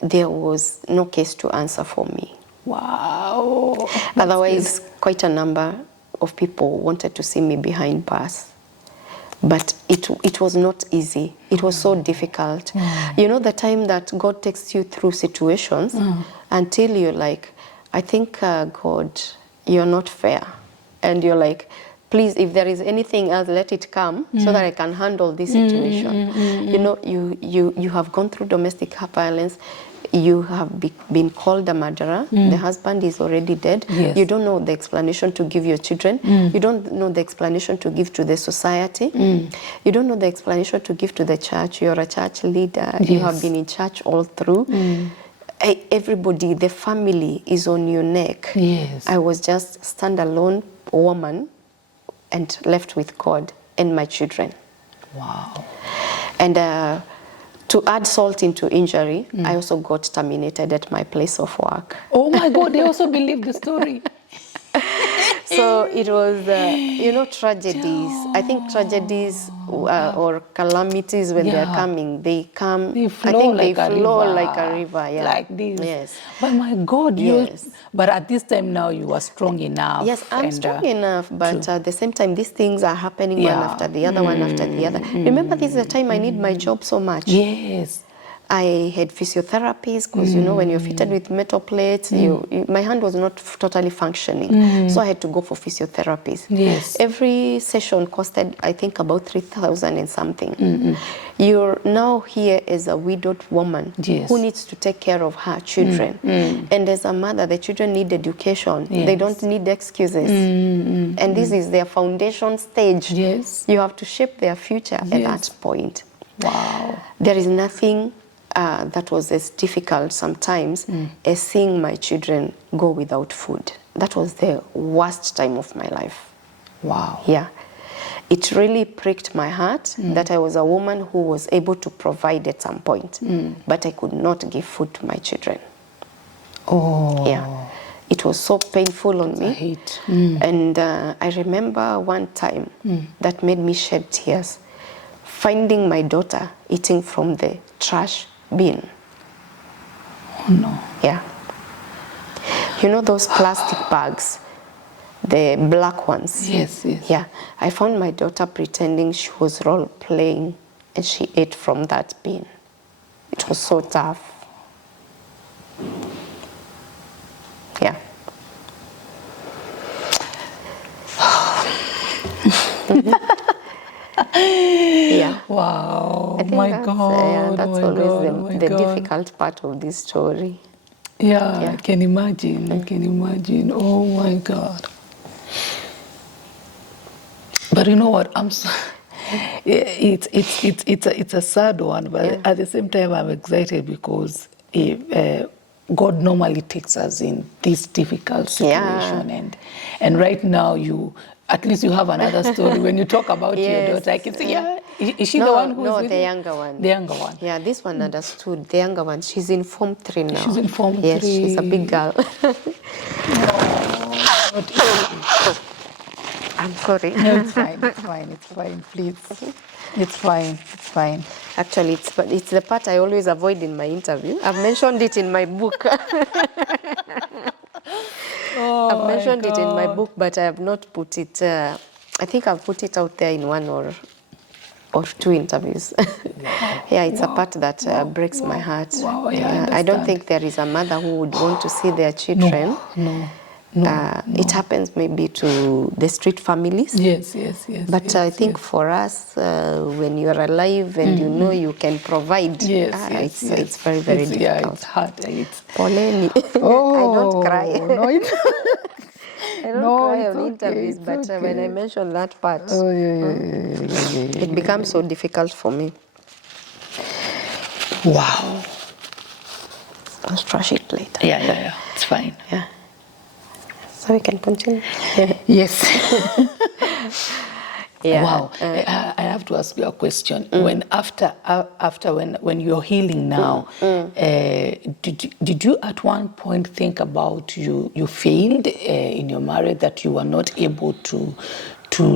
there was no case to answer for me. Wow. Otherwise, quite a number of people wanted to see me behind bars. But it was not easy. It was so difficult. You know, the time that God takes you through situations until you're like, I think, God, you're not fair. And you're like, please, if there is anything else, let it come so that I can handle this situation. You know, you have gone through domestic violence. You have been called a murderer. The husband is already dead. Yes. You don't know the explanation to give your children. You don't know the explanation to give to the society. You don't know the explanation to give to the church. You're a church leader. Yes. You have been in church all through. Everybody, the family is on your neck. Yes. I was just standalone woman and left with God and my children. Wow. And to add salt into injury, I also got terminated at my place of work. Oh my God, they also believe the story. So it was, you know, tragedies. I think tragedies or calamities, when they're coming, they come, They flow, I think like, they a flow river, like a river. Yeah. like this. Yes. But my God, Yes. but at this time now you are strong enough. Yes, I'm and, strong enough, but true. at the same time, these things are happening one Yeah. after the other, one after the other. Remember, this is the time I need my job so much. Yes. I had physiotherapies because, you know, when you're fitted with metal plates, my hand was not totally functioning. So I had to go for physiotherapies. Yes. Every session costed, I think, about 3,000 and something. You're now here as a widowed woman Yes. who needs to take care of her children. And as a mother, the children need education. Yes. They don't need excuses. And this is their foundation stage. Yes. You have to shape their future at that point. Wow. There is nothing that was as difficult sometimes as seeing my children go without food. That was the worst time of my life. Wow. Yeah. It really pricked my heart that I was a woman who was able to provide at some point, but I could not give food to my children. Oh. Yeah. It was so painful on me. I hate. And I remember one time that made me shed tears, finding my daughter eating from the trash bin. Oh no. Yeah. You know those plastic bags, the black ones? Yes, yes. Yeah. I found my daughter pretending she was role playing and she ate from that bin. It was so tough. Yeah. Yeah. Wow. I think My that's, God. that's my always God, the God. difficult part of this story. Yeah, Yeah. I can imagine. I can imagine. Oh my God. But you know what? I'm so, it's a sad one, but at the same time I'm excited because God normally takes us in this difficult situation, and right now at least you have another story when you talk about your daughter. I can see, is she the one who is with the you? younger one. The younger one. Yeah, this one understood. The younger one, she's in Form 3 now. She's in Form 3. Yes, she's a big girl. I'm sorry. No, it's fine. It's fine. It's fine. Please. It's fine. It's fine. Actually, it's the part I always avoid in my interview. I've mentioned it in my book. I've mentioned it in my book, but I have not put it. I think I've put it out there in one or two interviews. Yeah, it's a part that breaks my heart. Wow, yeah, I I don't understand. think there is a mother who would want to see their children No. It happens maybe to the street families. Yes. But yes, I think for us, when you're alive and you know you can provide, yes. it's very, very it's, difficult. Yeah, it's hard. Poleni. Oh, I don't cry. No, I don't no, cry it's on okay, interviews, it's but when I okay. mention that part, Oh, yeah. it becomes so difficult for me. Wow. I'll trash it later. Yeah. It's fine. Yeah. So we can continue. Yes. Yeah. Wow. I have to ask you a question. When when you're healing now, did you at one point think about you failed in your marriage, that you were not able to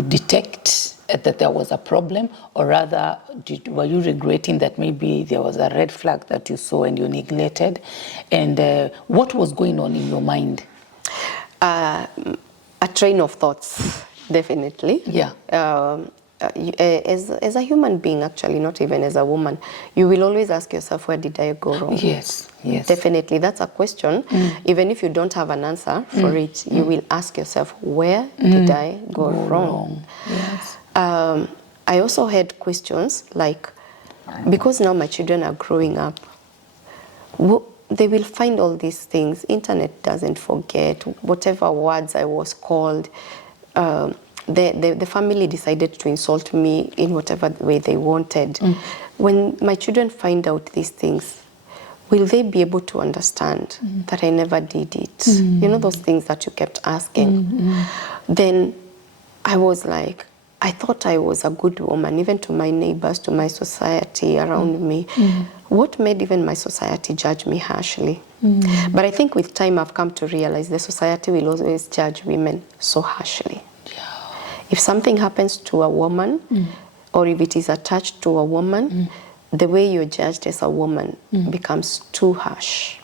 detect that there was a problem, or rather were you regretting that maybe there was a red flag that you saw and you neglected? And what was going on in your mind? A train of thoughts, definitely. Yeah. As a human being, actually, not even as a woman, you will always ask yourself, where did I go wrong? Yes. Definitely, that's a question. Even if you don't have an answer for it, you will ask yourself, where did I go wrong? Yes. I also had questions like, because now my children are growing up, they will find all these things. Internet doesn't forget. Whatever words I was called, the family decided to insult me in whatever way they wanted. When my children find out these things, will they be able to understand that I never did it? You know, those things that you kept asking. Then I was like, I thought I was a good woman, even to my neighbors, to my society around me. What made even my society judge me harshly? But I think with time I've come to realize the society will always judge women so harshly. If something happens to a woman, or if it is attached to a woman, the way you're judged as a woman becomes too harsh.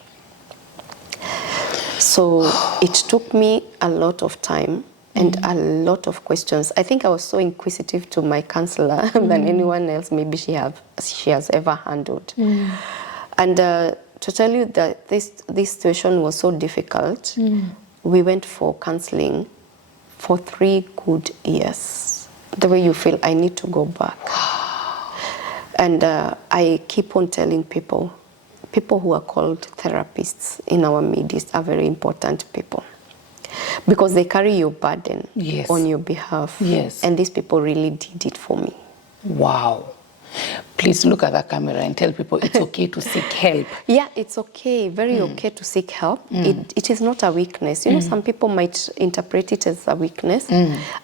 So it took me a lot of time and a lot of questions. I think I was so inquisitive to my counselor than anyone else maybe she has ever handled. And to tell you that this situation was so difficult, we went for counseling for 3 good years. The way you feel, I need to go back. And I keep on telling people who are called therapists in our midst are very important people, because they carry your burden on your behalf. Yes. And these people really did it for me. Wow. Please look at the camera and tell people it's okay to seek help. Yeah, it's okay, very okay to seek help. It is not a weakness. You know, some people might interpret it as a weakness.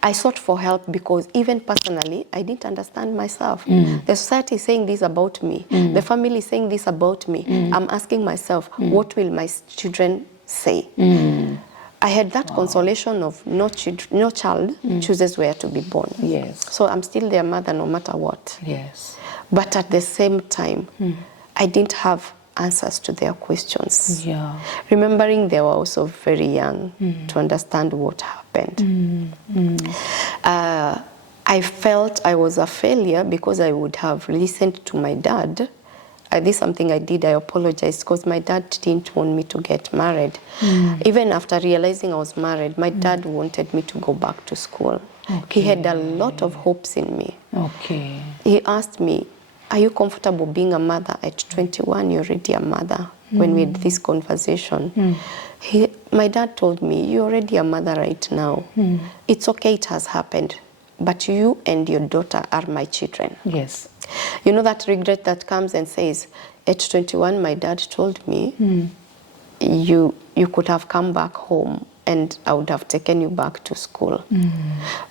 I sought for help because even personally, I didn't understand myself. The society is saying this about me. The family is saying this about me. I'm asking myself, what will my children say? I had that consolation of no child chooses where to be born. Yes. So I'm still their mother no matter what. Yes. But at the same time, I didn't have answers to their questions. Yeah. Remembering they were also very young to understand what happened. I felt I was a failure because I would have listened to my dad. This is something I did. I apologized because my dad didn't want me to get married. Even after realizing I was married, my dad wanted me to go back to school. Okay. He had a lot of hopes in me. Okay. He asked me, are you comfortable being a mother at 21? You're already a mother. When we had this conversation, my dad told me, you're already a mother right now. It's okay, it has happened. But you and your daughter are my children. Yes. You know that regret that comes and says, at 21, my dad told me, you could have come back home and I would have taken you back to school.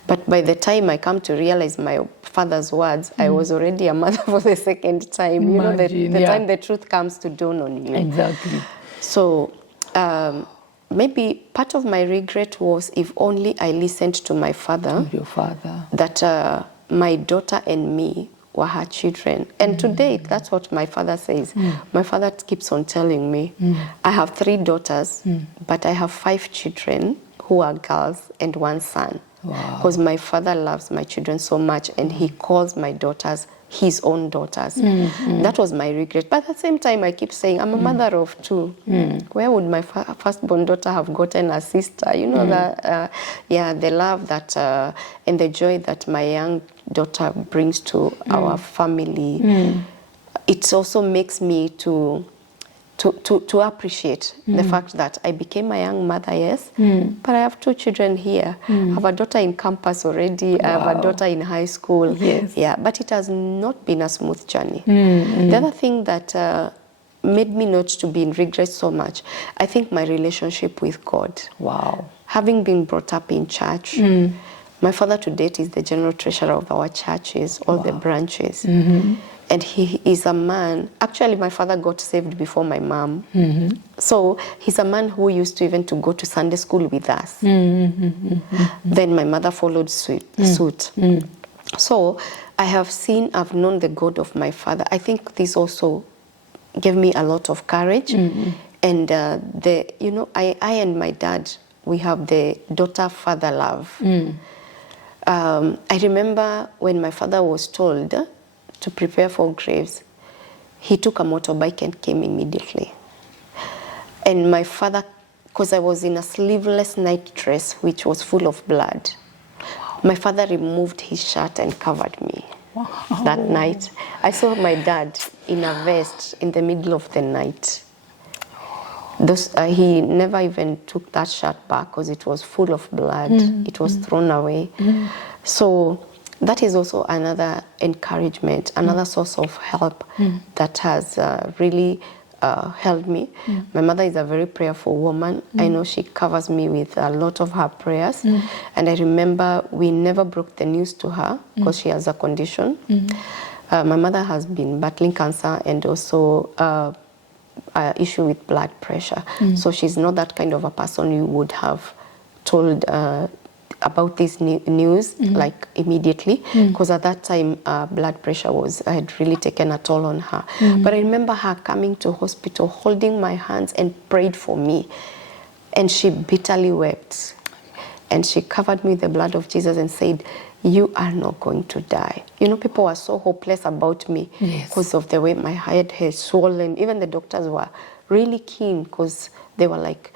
But by the time I come to realize my father's words, I was already a mother for the second time. You know, the time the truth comes to dawn on you. Exactly. So maybe part of my regret was if only I listened to my father. Your father. That my daughter and me were her children. And today, that's what my father says. My father keeps on telling me, I have 3 daughters, but I have 5 children who are girls and 1 son. because my father loves my children so much, and he calls my daughters his own daughters. That was my regret. But at the same time, I keep saying, I'm a mother of two. Where would my firstborn daughter have gotten a sister? You know, the love that and the joy that my young daughter brings to our family. It also makes me to appreciate the fact that I became a young mother, yes, but I have two children here. I have a daughter in campus already. I have a daughter in high school. Yes. Yeah, but it has not been a smooth journey. The other thing that made me not to be in regret so much, I think my relationship with God. Wow. Having been brought up in church, my father to date is the general treasurer of our churches, all the branches. And he is a man, actually my father got saved before my mom. So he's a man who used to even to go to Sunday school with us. Then my mother followed suit. So I've known the God of my father. I think this also gave me a lot of courage. And I and my dad, we have the daughter-father love. I remember when my father was told to prepare for graves, he took a motorbike and came immediately. And my father, because I was in a sleeveless night dress which was full of blood, my father removed his shirt and covered me. That night. I saw my dad in a vest in the middle of the night. He never even took that shirt back because it was full of blood. It was thrown away. So that is also another encouragement, another source of help that has really helped me. My mother is a very prayerful woman. I know she covers me with a lot of her prayers. And I remember we never broke the news to her because she has a condition. My mother has been battling cancer and also issue with blood pressure. So she's not that kind of a person you would have told about this news like immediately, because at that time blood pressure had really taken a toll on her. But I remember her coming to hospital, holding my hands and prayed for me, and she bitterly wept, and she covered me with the blood of Jesus and said, "You are not going to die." You know, people were so hopeless about me because of the way my head had swollen. Even the doctors were really keen because they were like,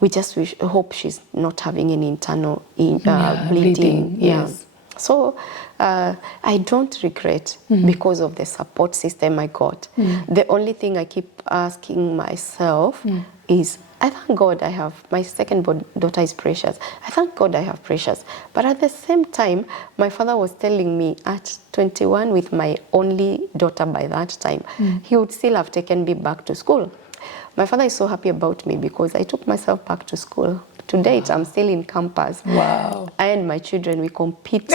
we just hope she's not having any internal bleeding. Yes. So I don't regret because of the support system I got. The only thing I keep asking myself is, I thank God I have, my second daughter is Precious. I thank God I have Precious. But at the same time, my father was telling me at 21 with my only daughter by that time, he would still have taken me back to school. My father is so happy about me because I took myself back to school. To date, I'm still in campus. Wow. I and my children, we compete.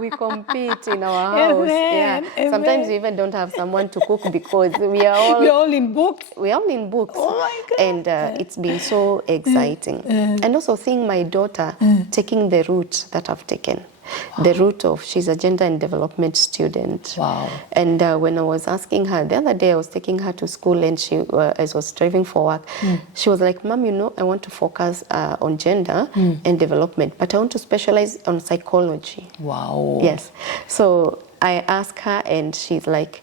We compete in our house. Amen. Amen. Sometimes we even don't have someone to cook because we're all in books. We're all in books. Oh my God. And it's been so exciting. And also seeing my daughter taking the route that I've taken. The route of, she's a gender and development student. Wow. And when I was asking her, the other day I was taking her to school and she, as I was driving for work, she was like, "Mom, you know, I want to focus on gender and development, but I want to specialize on psychology." Wow. Yes. So I asked her and she's like,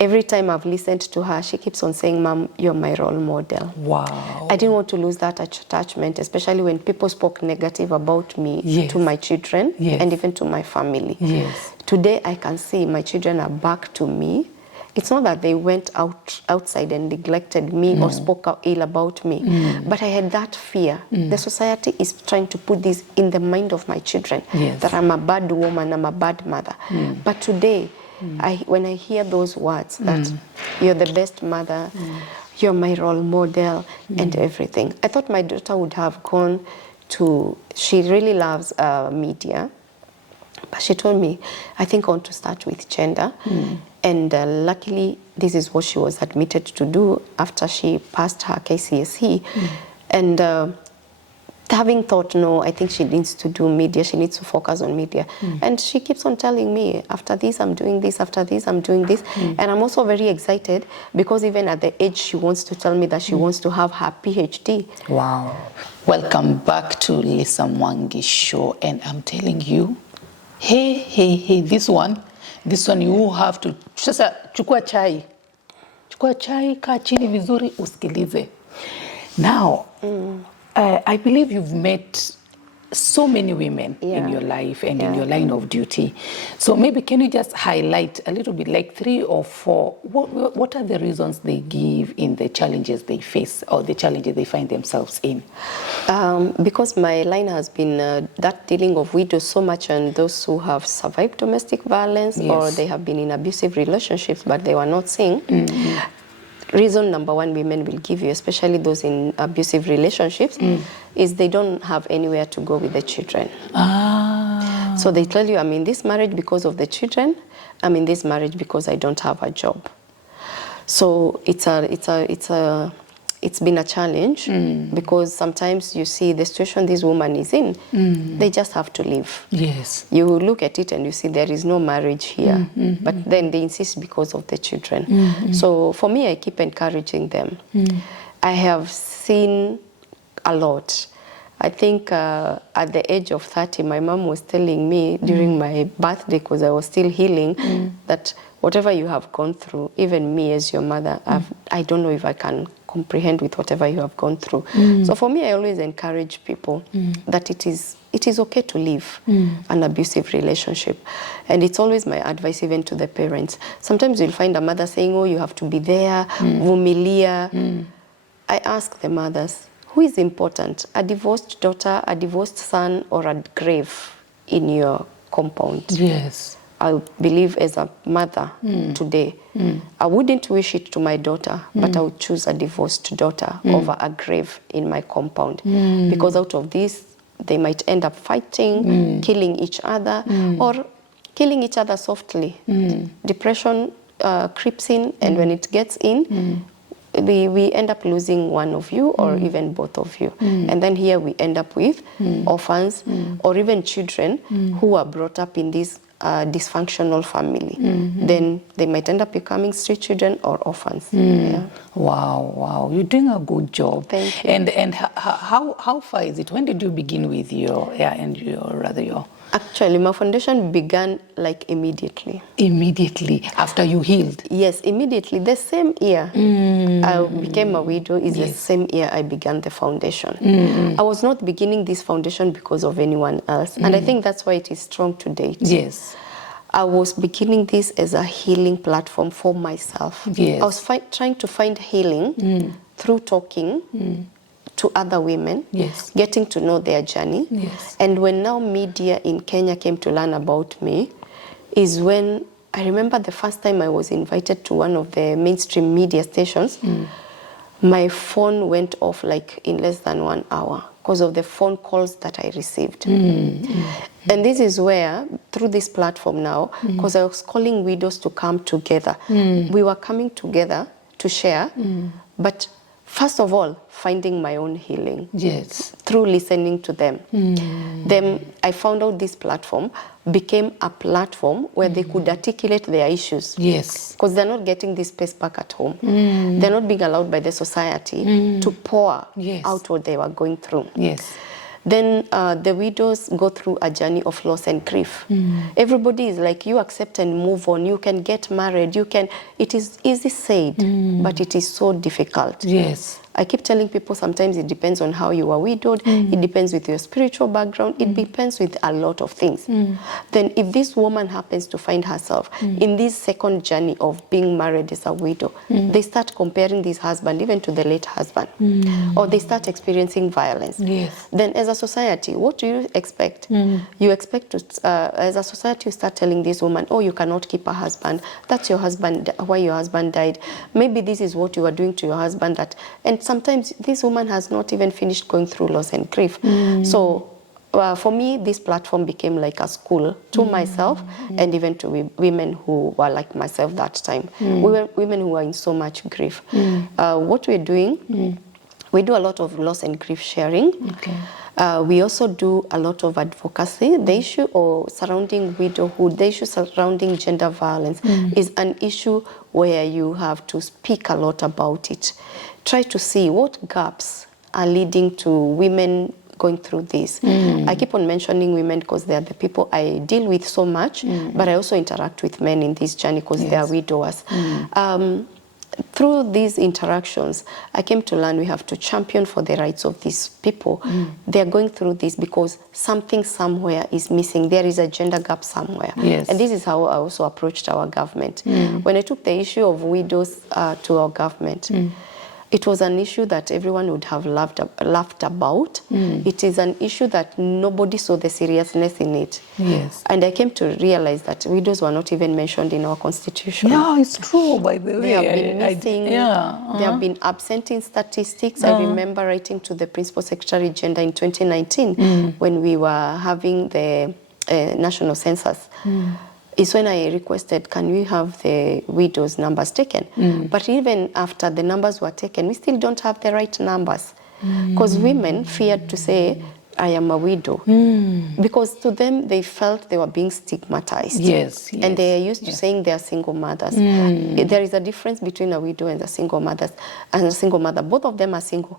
every time I've listened to her, she keeps on saying, "Mom, you're my role model." Wow. I didn't want to lose that attachment, especially when people spoke negative about me to my children and even to my family. Yes. Today, I can see my children are back to me. It's not that they went outside and neglected me or spoke ill about me, but I had that fear. The society is trying to put this in the mind of my children, that I'm a bad woman, I'm a bad mother. But today, when I hear those words, that you're the best mother, you're my role model and everything. I thought my daughter would have gone to, she really loves media, but she told me, I think I want to start with gender. And luckily, this is what she was admitted to do after she passed her KCSE. And having thought, no, I think she needs to do media, she needs to focus on media. And she keeps on telling me, after this, I'm doing this, after this, I'm doing this. And I'm also very excited because even at the age she wants to tell me that she wants to have her PhD. Wow. Welcome back to Lisa Mwangi Show. And I'm telling you, hey, this one you have to, sasa chukua chai, kaa chini vizuri, usikilize. Now, I believe you've met so many women in your life and in your line of duty. So maybe can you just highlight a little bit, like 3 or 4, what are the reasons they give in the challenges they face or the challenges they find themselves in? Because my line has been that dealing of widows so much and those who have survived domestic violence or they have been in abusive relationships but they were not seeing. Reason number 1 women will give you, especially those in abusive relationships, is they don't have anywhere to go with the children. So they tell you, I'm in this marriage because of the children. I'm in this marriage because I don't have a job. So it's been a challenge because sometimes you see the situation this woman is in, they just have to leave. Yes. You look at it and you see there is no marriage here, but then they insist because of the children. So for me, I keep encouraging them. I have seen a lot. I think at the age of 30, my mom was telling me during my birthday, because I was still healing, that whatever you have gone through, even me as your mother, I don't know if I can comprehend with whatever you have gone through. So for me, I always encourage people that it is okay to leave an abusive relationship. And it's always my advice even to the parents. Sometimes you'll find a mother saying, oh, you have to be there, vumilia. I ask the mothers, who is important, a divorced daughter, a divorced son, or a grave in your compound? Yes. I believe as a mother today, I wouldn't wish it to my daughter, but I would choose a divorced daughter over a grave in my compound. Because out of this, they might end up fighting, killing each other, or killing each other softly. Depression creeps in, and when it gets in, we end up losing one of you or even both of you. And then here we end up with orphans or even children who are brought up in this dysfunctional family. Then they might end up becoming street children or orphans. Yeah. Wow, you're doing a good job. Thank you. And how far is it? When did you begin with your Actually, my foundation began like immediately. Immediately after you healed? Yes, immediately. The same year I became a widow is the same year I began the foundation. I was not beginning this foundation because of anyone else. And I think that's why it is strong to date. Yes. I was beginning this as a healing platform for myself. Yes. I was trying to find healing through talking to other women, getting to know their journey. Yes. And when now media in Kenya came to learn about me, is when I remember the first time I was invited to one of the mainstream media stations, my phone went off like in less than 1 hour because of the phone calls that I received. And this is where, through this platform now, because I was calling widows to come together, we were coming together to share, but first of all, finding my own healing. Yes. Through listening to them. Then I found out this platform became a platform where they could articulate their issues. Yes. Because they're not getting this space back at home. They're not being allowed by the society to pour out what they were going through. Yes. Then the widows go through a journey of loss and grief. Everybody is like, you accept and move on. You can get married. You can. It is easy said, but it is so difficult. Yes. I keep telling people sometimes it depends on how you are widowed. It depends with your spiritual background. It depends with a lot of things. Then if this woman happens to find herself in this second journey of being married as a widow, they start comparing this husband even to the late husband. Or they start experiencing violence. Yes. Then as a society, what do you expect? You expect to, as a society, you start telling this woman, oh, you cannot keep a husband. That's your husband, why your husband died. Maybe this is what you are doing to your husband. And sometimes this woman has not even finished going through loss and grief. So for me, this platform became like a school to myself and even to women who were like myself that time. Women who were in so much grief. What we're doing, We do a lot of loss and grief sharing. Okay. We also do a lot of advocacy. The issue surrounding widowhood, the issue surrounding gender violence is an issue where you have to speak a lot about it. Try to see what gaps are leading to women going through this. I keep on mentioning women because they are the people I deal with so much, but I also interact with men in this journey because they are widowers. Through these interactions, I came to learn we have to champion for the rights of these people. They are going through this because something somewhere is missing. There is a gender gap somewhere. Yes. And this is how I also approached our government. When I took the issue of widows to our government, it was an issue that everyone would have laughed about. It is an issue that nobody saw the seriousness in it. Yes. And I came to realize that widows were not even mentioned in our constitution. Yeah, it's true, by the way. They have been missing. They have been absent in statistics. I remember writing to the Principal Secretary Gender in 2019 when we were having the national census. Is when I requested, can we have the widows' numbers taken? But even after the numbers were taken, we still don't have the right numbers. Because women feared to say, I am a widow. Because to them, they felt they were being stigmatized. Yes. And they are used to saying they are single mothers. There is a difference between a widow and a single mother. Both of them are single,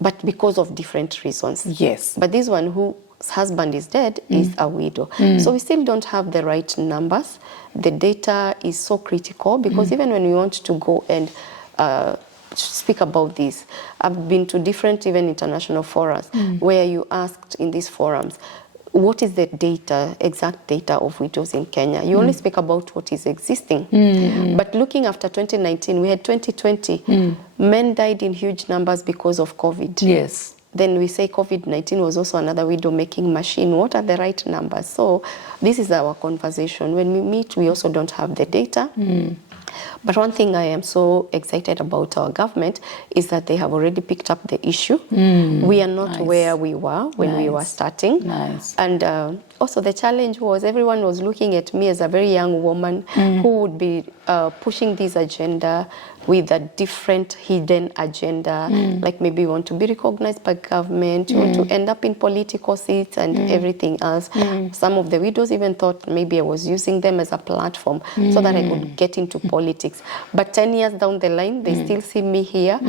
but because of different reasons. Yes. But this one whose husband is dead is a widow. So we still don't have the right numbers. The data is so critical because even when we want to go and speak about this, I've been to different even international forums where you asked in these forums, what is the data, exact data of widows in Kenya? You only speak about what is existing. But looking after 2019, we had 2020, men died in huge numbers because of COVID. Yes. Then we say COVID-19 was also another widow-making machine. What are the right numbers? So this is our conversation. When we meet, we also don't have the data. But one thing I am so excited about our government is that they have already picked up the issue. We are not where we were when we were starting. And also the challenge was everyone was looking at me as a very young woman who would be pushing this agenda with a different hidden agenda, like maybe you want to be recognized by government, you want to end up in political seats and everything else. Some of the widows even thought maybe I was using them as a platform so that I could get into politics. But 10 years down the line, they still see me here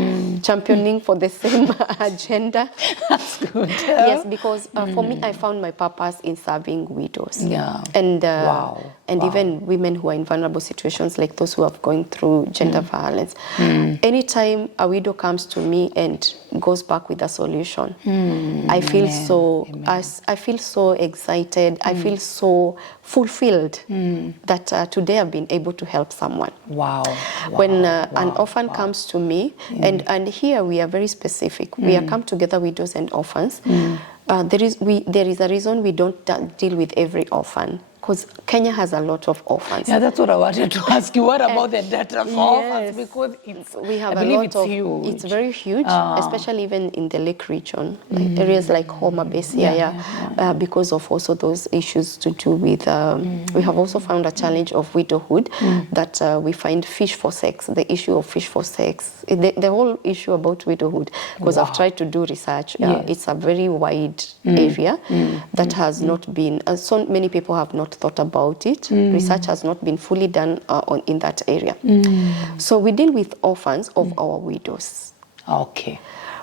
championing for the same agenda. That's good. Yes, because for me, I found my purpose in serving widows. Yeah. And even women who are in vulnerable situations like those who have gone through gender violence. Anytime a widow comes to me and goes back with a solution, I feel I feel so excited. I feel so fulfilled that today I've been able to help someone. When an orphan comes to me, and here we are very specific. We are come together widows and orphans. There is a reason we don't deal with every orphan. Because Kenya has a lot of orphans. Yeah, that's what I wanted to ask you. What about the data for orphans? Because I believe it's huge. It's very huge, especially even in the Lake region, like areas like Homa Bay, because of also those issues to do with. We have also found a challenge of widowhood that we find fish for sex. The issue of fish for sex, the whole issue about widowhood. Because I've tried to do research. It's a very wide area that has not been. So many people have not thought about it. Research has not been fully done in that area. So we deal with orphans of our widows. Okay.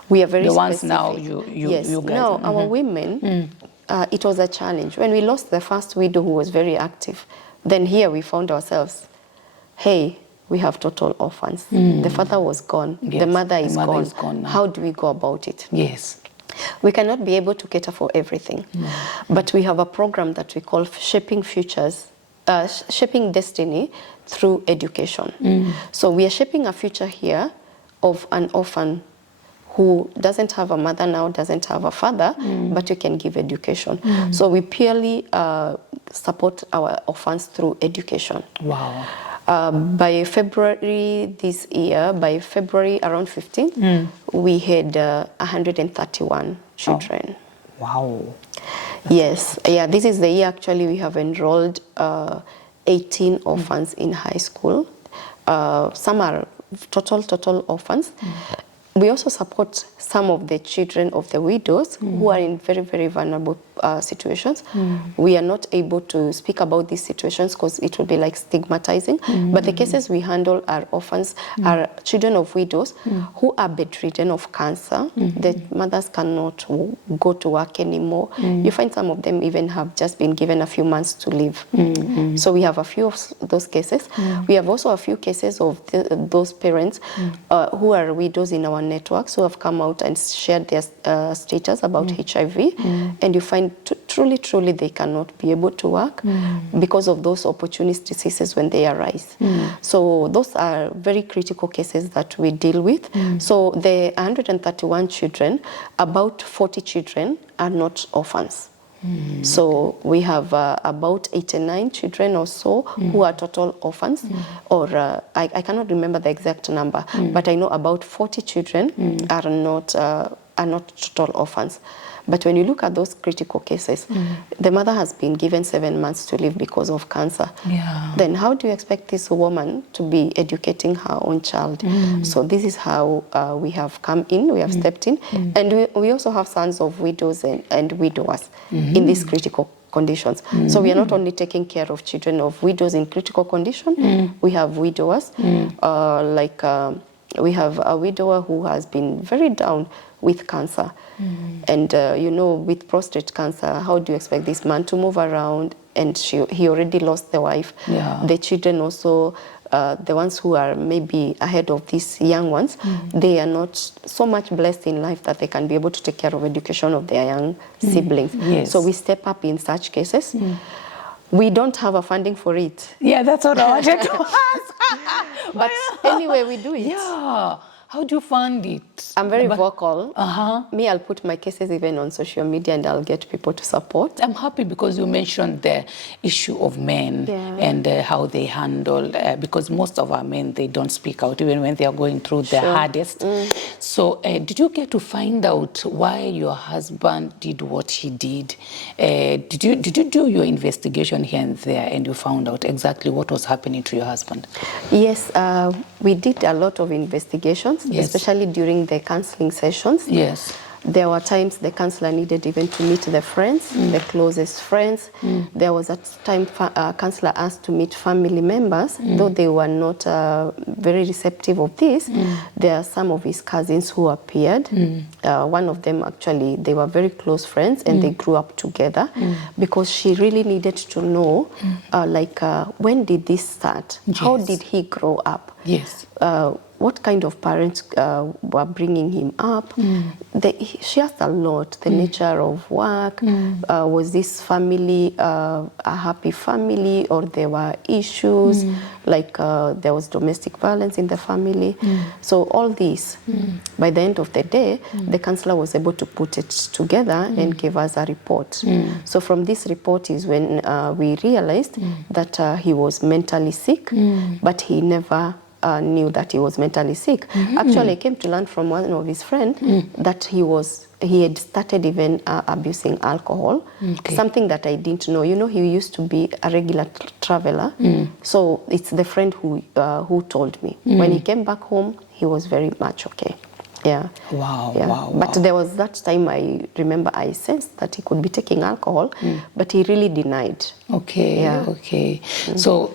We are very the specific. Ones now you guys. Now our women, it was a challenge. When we lost the first widow who was very active, then here we found ourselves, hey, we have total orphans. The father was gone. The mother is gone. How do we go about it? Yes. We cannot be able to cater for everything, but we have a program that we call Shaping Futures, Shaping Destiny through Education. So we are shaping a future here of an orphan who doesn't have a mother now, doesn't have a father, but you can give education. So we purely support our orphans through education. Wow. By February this year, by February around 15, we had 131 children. Wow. Yes. Yeah, this is the year actually we have enrolled 18 orphans in high school. Some are total orphans. we also support some of the children of the widows who are in very, very vulnerable situations. We are not able to speak about these situations because it would be like stigmatizing. But the cases we handle are orphans, are children of widows who are bedridden of cancer. The mothers cannot go to work anymore. You find some of them even have just been given a few months to live. So we have a few of those cases. We have also a few cases of those parents who are widows in our networks who have come out and shared their status about HIV, and you find truly they cannot be able to work because of those opportunist diseases when they arise. So those are very critical cases that we deal with. So the 131 children, about 40 children are not orphans. So we have about 89 children or so who are total orphans, or I cannot remember the exact number, but I know about 40 children are not total orphans. But when you look at those critical cases, the mother has been given 7 months to live because of cancer. Then how do you expect this woman to be educating her own child? So this is how we have come in, we have stepped in. And we also have sons of widows and widowers in these critical conditions. So we are not only taking care of children of widows in critical condition, we have widowers, we have a widower who has been very down with cancer. And, with prostate cancer, how do you expect this man to move around? And he already lost the wife. The children also, the ones who are maybe ahead of these young ones, they are not so much blessed in life that they can be able to take care of education of their young siblings. So we step up in such cases. We don't have a funding for it. Yeah, that's what I wanted to ask. But anyway, we do it. Yeah. How do you fund it? I'm very vocal. Me, I'll put my cases even on social media and I'll get people to support. I'm happy because you mentioned the issue of men and how they handle, because most of our men, they don't speak out even when they are going through the hardest. So did you get to find out why your husband did what he did? Did you do your investigation here and there and you found out exactly what was happening to your husband? Yes, we did a lot of investigations, especially during the counseling sessions. There were times the counselor needed even to meet the friends, the closest friends. There was a time counselor asked to meet family members, though they were not very receptive of this. There are some of his cousins who appeared. One of them, actually, they were very close friends and they grew up together because she really needed to know, when did this start? How did he grow up? What kind of parents were bringing him up? She asked a lot, the nature of work. Was this family a happy family, or there were issues, there was domestic violence in the family? So all this, by the end of the day, the counselor was able to put it together and give us a report. So from this report is when we realized that he was mentally sick, but he never knew that he was mentally sick. Actually, I came to learn from one of his friends that he had started even abusing alcohol, something that I didn't know. He used to be a regular traveler. So it's the friend who told me. When he came back home, he was very much okay. Wow. But there was that time I remember I sensed that he could be taking alcohol, but he really denied. So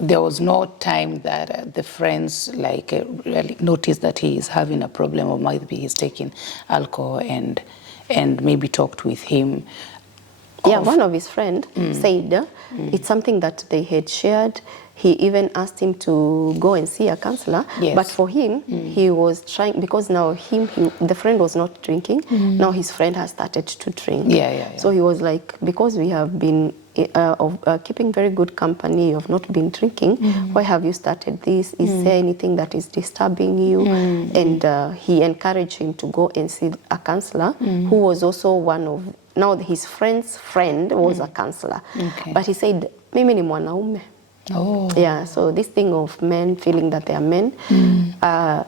there was no time that the friends really noticed that he is having a problem, or maybe he's taking alcohol, and maybe talked with him. One of his friends said it's something that they had shared. He even asked him to go and see a counselor. But for him, he was trying, because now the friend was not drinking. Now his friend has started to drink. So he was like, because we have been keeping very good company, of not been drinking, why have you started this? Is there anything that is disturbing you? And he encouraged him to go and see a counselor who was also one of, now his friend's friend was a counselor. But he said, mimi ni mwanaume. So this thing of men feeling that they are men,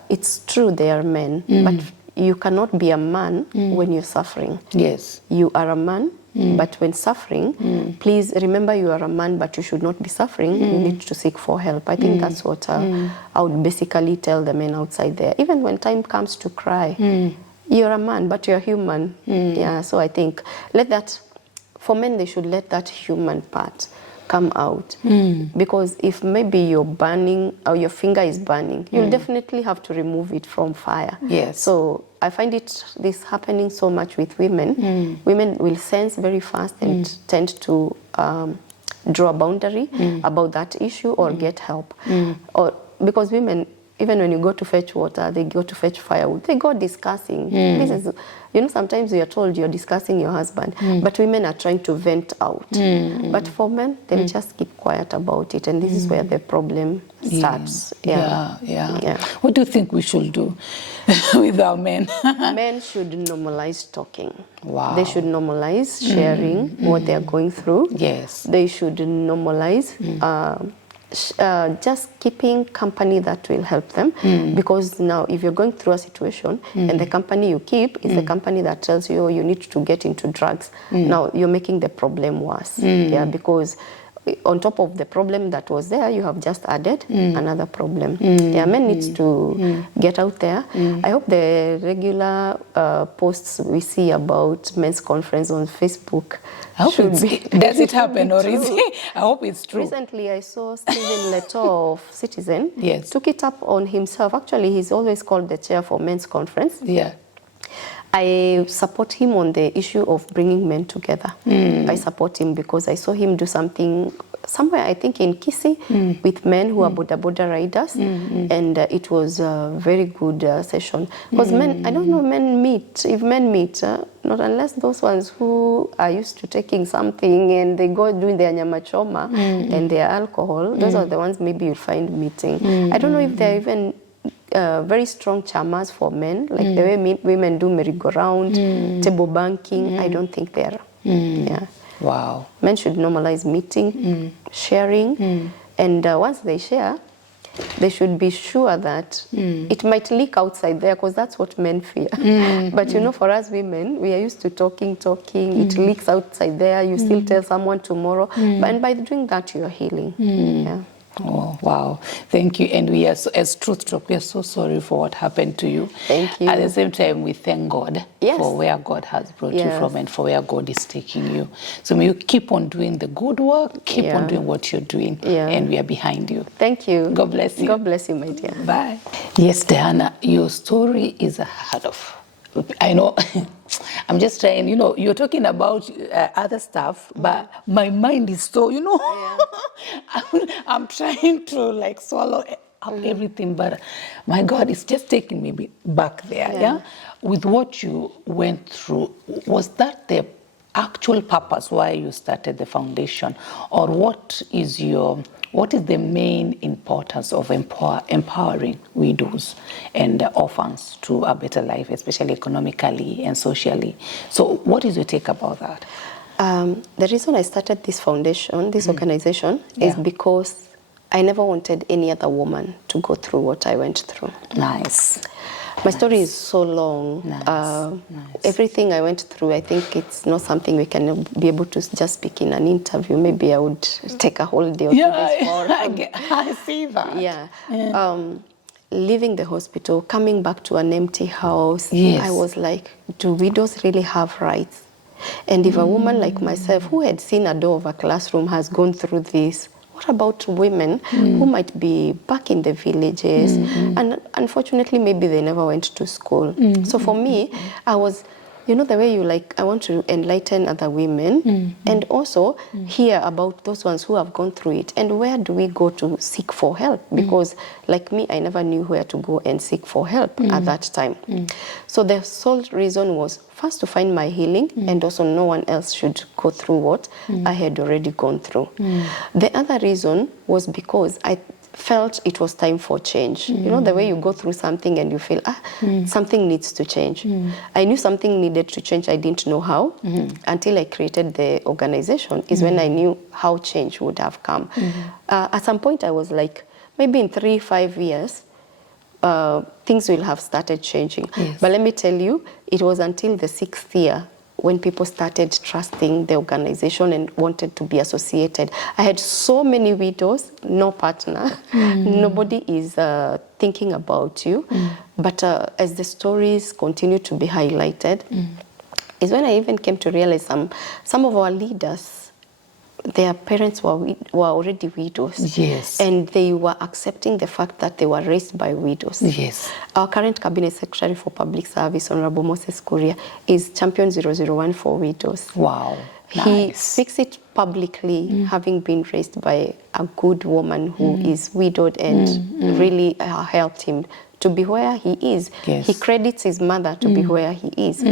it's true they are men, but you cannot be a man when you're suffering. You are a man But when suffering, please remember you are a man, but you should not be suffering. You need to seek for help. I think that's what I would basically tell the men outside there. Even when time comes to cry, you're a man, but you're human. Yeah, so I think for men, they should let that human part come out. Because if maybe you're burning or your finger is burning, you'll definitely have to remove it from fire. Yes. So I find this happening so much with women. Women will sense very fast and tend to draw a boundary about that issue or get help. Or because women, even when you go to fetch water, they go to fetch firewood, they go discussing. This is, sometimes we are told you're discussing your husband, but women are trying to vent out. But for men, they'll just keep quiet about it, and this is where the problem starts. Yeah. What do you think we should do with our men? Men should normalize talking. Wow. They should normalize sharing what they are going through. Yes. They should normalize just keeping company that will help them, because now if you're going through a situation and the company you keep is the company that tells you you need to get into drugs, now you're making the problem worse. Yeah, because on top of the problem that was there, you have just added another problem. Yeah, men needs to get out there. I hope the regular posts we see about men's conference on Facebook does it happen or is it? I hope it's true. Recently, I saw Stephen Leto of Citizen took it up on himself. Actually, he's always called the chair for men's conference. Yeah. I support him on the issue of bringing men together. I support him because I saw him do something somewhere, I think in Kisii, with men who are boda riders, and it was a very good session. Because men, I don't know, if men meet, not unless those ones who are used to taking something and they go doing their nyama choma and their alcohol, those are the ones maybe you'll find meeting. I don't know if they're even very strong chamas for men, like the way women do merry-go-round, table banking. I don't think they're. Yeah. Wow. Men should normalize meeting, sharing, and once they share, they should be sure that it might leak outside there, because that's what men fear. But for us women, we are used to talking. It leaks outside there. You still tell someone tomorrow, and by doing that, you are healing. Yeah. Oh, wow. Thank you. And we are, as Truth Talk, we are so sorry for what happened to you. Thank you. At the same time, we thank God for where God has brought you from and for where God is taking you. So may you keep on doing the good work, keep on doing what you're doing, and we are behind you. Thank you. God bless you. God bless you, my dear. Bye. Yes, Diana, your story is a heart of... I know, I'm just trying, you're talking about other stuff, but my mind is so, I'm trying to swallow up everything, but my God, it's just taking me back there, With what you went through, was that the actual purpose why you started the foundation, or what is the main importance of empowering widows and orphans to a better life, especially economically and socially? So what is your take about that? The reason I started this foundation, this organization, is because I never wanted any other woman to go through what I went through. Nice. My story is so long. Nice. Everything I went through, I think it's not something we can be able to just speak in an interview. Maybe I would take a whole day or 2 days for. I see that. Yeah. Leaving the hospital, coming back to an empty house, I was like, do widows really have rights? And if a woman like myself, who had seen a door of a classroom, has gone through this, what about women who might be back in the villages and unfortunately maybe they never went to school? So for me, I was, the way I want to enlighten other women and also hear about those ones who have gone through it, and where do we go to seek for help? Because like me, I never knew where to go and seek for help at that time. So the sole reason was first to find my healing, and also no one else should go through what I had already gone through. The other reason was because I felt it was time for change. The way you go through something and you feel, something needs to change. I knew something needed to change. I didn't know how until I created the organization, is when I knew how change would have come. At some point I was like, maybe in 3-5 years, things will have started changing. But let me tell you, it was until the 6th year when people started trusting the organization and wanted to be associated. I had so many widows, no partner. Nobody is thinking about you. But as the stories continue to be highlighted, is when I even came to realize some of our leaders, their parents were already widows. Yes. And they were accepting the fact that they were raised by widows. Yes. Our current Cabinet Secretary for Public Service, Honorable Moses Kuria, is Champion 001 for widows. Wow. He Nice. speaks it publicly, having been raised by a good woman who is widowed and really helped him to be where he is. Yes. He credits his mother to be where he is.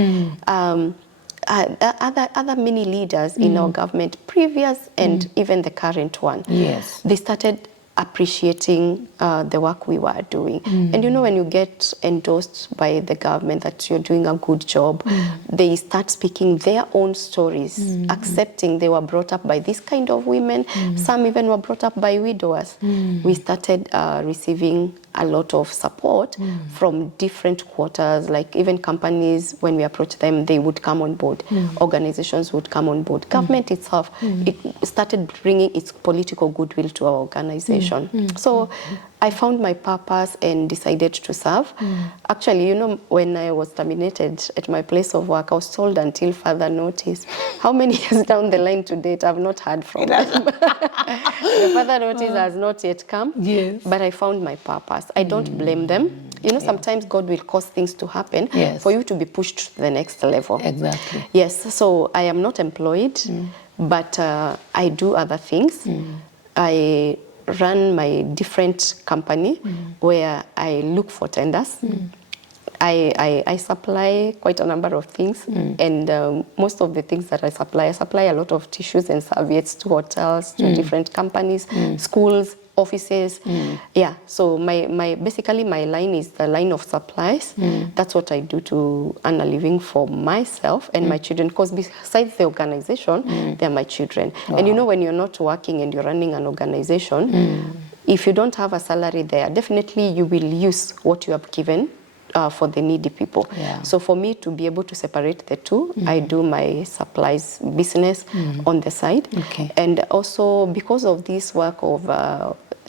Other many leaders in our government, previous and even the current one, Yes. they started appreciating the work we were doing. And you know, when you get endorsed by the government that you're doing a good job, they start speaking their own stories, accepting they were brought up by this kind of women. Some even were brought up by widowers. We started receiving a lot of support from different quarters, like even companies, when we approach them, they would come on board. Organizations would come on board. Government itself, it started bringing its political goodwill to our organization. So I found my purpose and decided to serve. Actually, you know, when I was terminated at my place of work, I was told until further notice. How many years down the line to date, I've not heard from them. The further notice has not yet come. Yes. But I found my purpose. I don't blame them. You know, sometimes God will cause things to happen for you to be pushed to the next level. Exactly. Yes, so I am not employed, but I do other things. I run my different company where I look for tenders. I supply quite a number of things, and most of the things that I supply a lot of tissues and serviettes to hotels, to different companies, schools, offices. Yeah, so basically my line is the line of supplies. That's what I do to earn a living for myself and my children, because besides the organization, they're my children. Wow. And you know, when you're not working and you're running an organization, if you don't have a salary there, definitely you will use what you have given for the needy people. Yeah. So for me to be able to separate the two, I do my supplies business on the side. Okay. And also because of this work of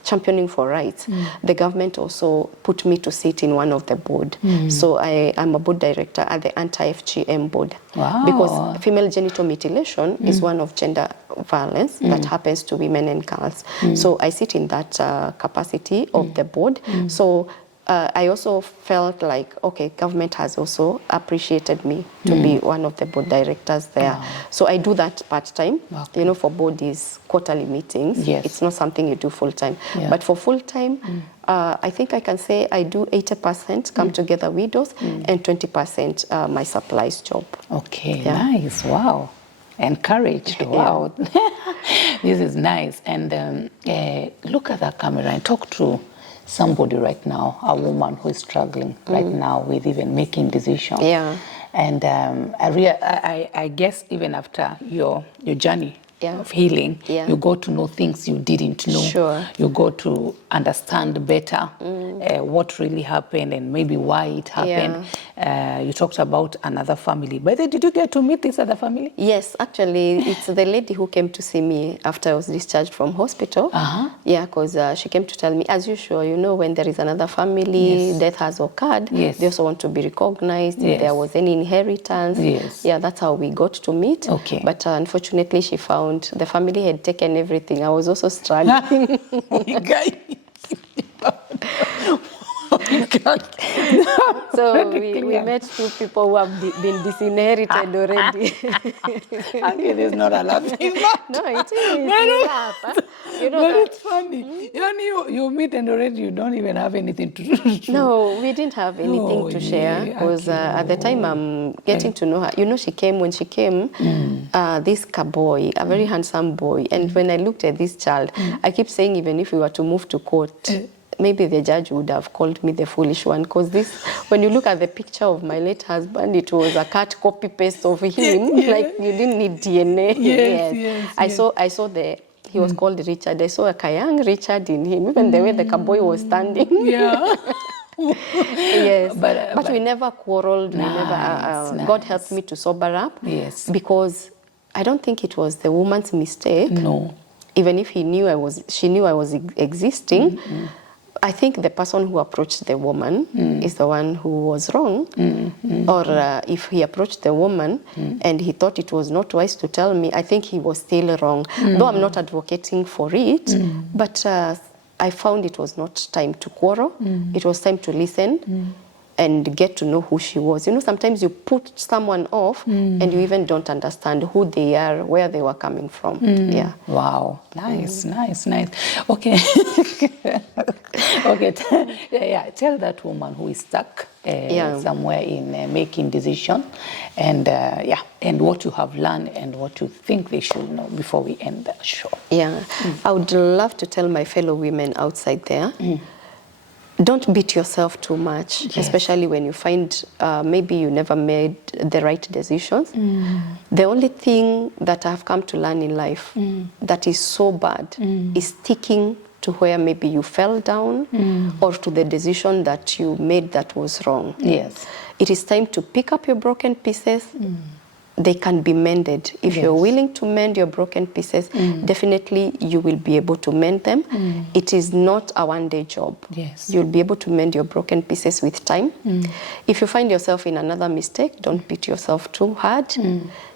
championing for rights, the government also put me to sit in one of the board. So I'm a board director at the anti-FGM board. Wow. Because female genital mutilation is one of gender violence that happens to women and girls. So I sit in that capacity of the board. So I also felt like, okay, government has also appreciated me to be one of the board directors there. Wow. So I do that part-time. Okay. You know, for board is quarterly meetings. Yes. It's not something you do full-time. Yeah. But for full-time, I think I can say I do 80% come together widows and 20% my supplies job. Okay, nice. Wow. Encouraged. Wow. This is nice. And look at that camera and talk to somebody right now, a woman who is struggling right now with even making decisions. Yeah. And I guess even after your journey of healing, you got to know things you didn't know. Sure. You got to understand better what really happened and maybe why it happened. Yeah. You talked about another family. By the way, did you get to meet this other family? Yes, actually, it's the lady who came to see me after I was discharged from hospital. Yeah, because she came to tell me, as usual, you know, when there is another family, death has occurred, they also want to be recognized, if there was any inheritance. Yeah, that's how we got to meet. Okay. But unfortunately, she found the family had taken everything. I was also struggling. So we met two people who have been disinherited already. Okay, there's not a laughing. No, it is. You know, but it's funny. You meet and already you don't even have anything to do. No, we didn't have anything to share because at the time I'm getting to know her. You know, when she came, this boy, a very handsome boy, and when I looked at this child, I keep saying even if we were to move to court, maybe the judge would have called me the foolish one, because when you look at the picture of my late husband, it was a cut copy paste of him. Like you didn't need DNA. Yes. I saw he was called Richard. I saw a young Richard in him, even the way the cowboy was standing. Yeah. Yes, but we never quarreled. God helped me to sober up. Yes. Because I don't think it was the woman's mistake. No. Even if she knew I was existing, I think the person who approached the woman is the one who was wrong. Or if he approached the woman and he thought it was not wise to tell me, I think he was still wrong. Though I'm not advocating for it, but I found it was not time to quarrel. It was time to listen and get to know who she was. You know, sometimes you put someone off and you even don't understand who they are, where they were coming from. Yeah. Wow. Nice, nice. Okay. Okay. Tell that woman who is stuck somewhere in making decision, and and what you have learned and what you think they should know before we end the show. Yeah. I would love to tell my fellow women outside there, don't beat yourself too much, especially when you find maybe you never made the right decisions. The only thing that I've come to learn in life that is so bad is sticking to where maybe you fell down or to the decision that you made that was wrong. Yes. It is time to pick up your broken pieces. They can be mended. If you're willing to mend your broken pieces, definitely you will be able to mend them. It is not a one-day job. Yes. You'll be able to mend your broken pieces with time. If you find yourself in another mistake, don't beat yourself too hard.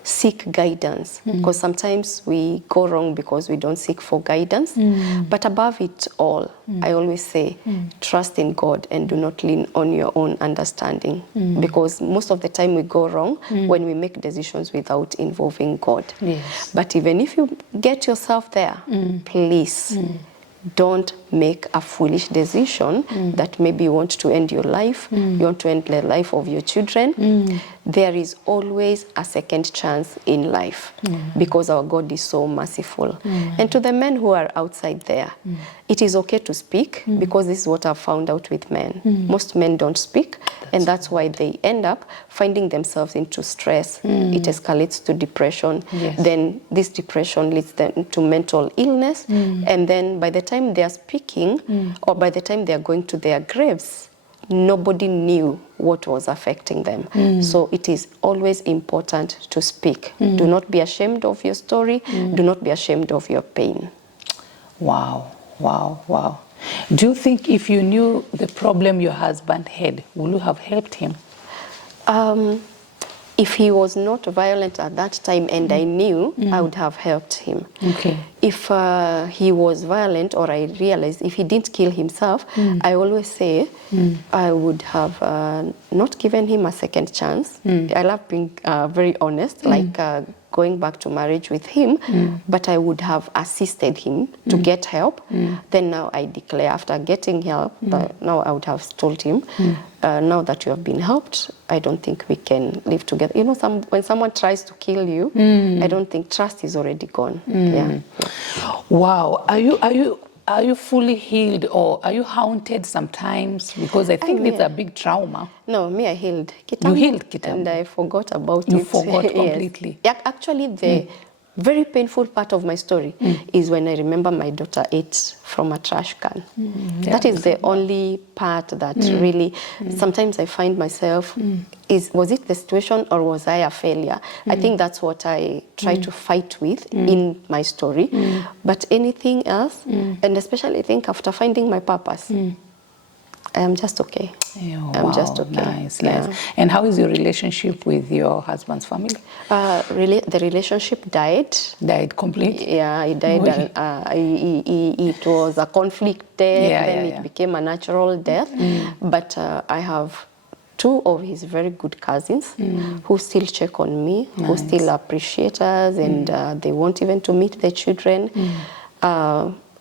Seek guidance, because sometimes we go wrong because we don't seek for guidance. But above it all, I always say, trust in God and do not lean on your own understanding, because most of the time we go wrong when we make decisions without involving God. Yes. But even if you get yourself there, please don't make a foolish decision that maybe you want to end your life, you want to end the life of your children. There is always a second chance in life because our God is so merciful. And to the men who are outside there, it is okay to speak, because this is what I've found out with men. Most men don't speak, and that's why they end up finding themselves into stress. It escalates to depression. Then this depression leads them to mental illness, and then by the time they are speaking or by the time they are going to their graves, nobody knew what was affecting them. So it is always important to speak. Do not be ashamed of your story. Do not be ashamed of your pain. Wow, wow, wow. Do you think if you knew the problem your husband had, would you have helped him? If he was not violent at that time and I knew, I would have helped him. Okay. If he was violent, or I realized if he didn't kill himself, I always say I would have not given him a second chance. I love being very honest, like going back to marriage with him, but I would have assisted him to get help. Then now I declare, after getting help, now I would have told him, now that you have been helped, I don't think we can live together. You know, when someone tries to kill you, I don't think trust is already gone. Yeah. Wow. Are you fully healed, or are you haunted sometimes? Because I think it's a big trauma. No, me, I healed. You healed Kitambo. And I forgot about it. You forgot completely. Yeah, actually, the very painful part of my story is when I remember my daughter ate from a trash can. That is the only part that really, sometimes I find myself, was it the situation or was I a failure? I think that's what I try to fight with in my story. But anything else, and especially I think after finding my purpose, I am just okay. I'm just okay. Nice, nice. And how is your relationship with your husband's family? The relationship died. Died completely? Yeah, it died. It was a conflict death, then it became a natural death. But I have two of his very good cousins who still check on me, who still appreciate us, and they want even to meet their children.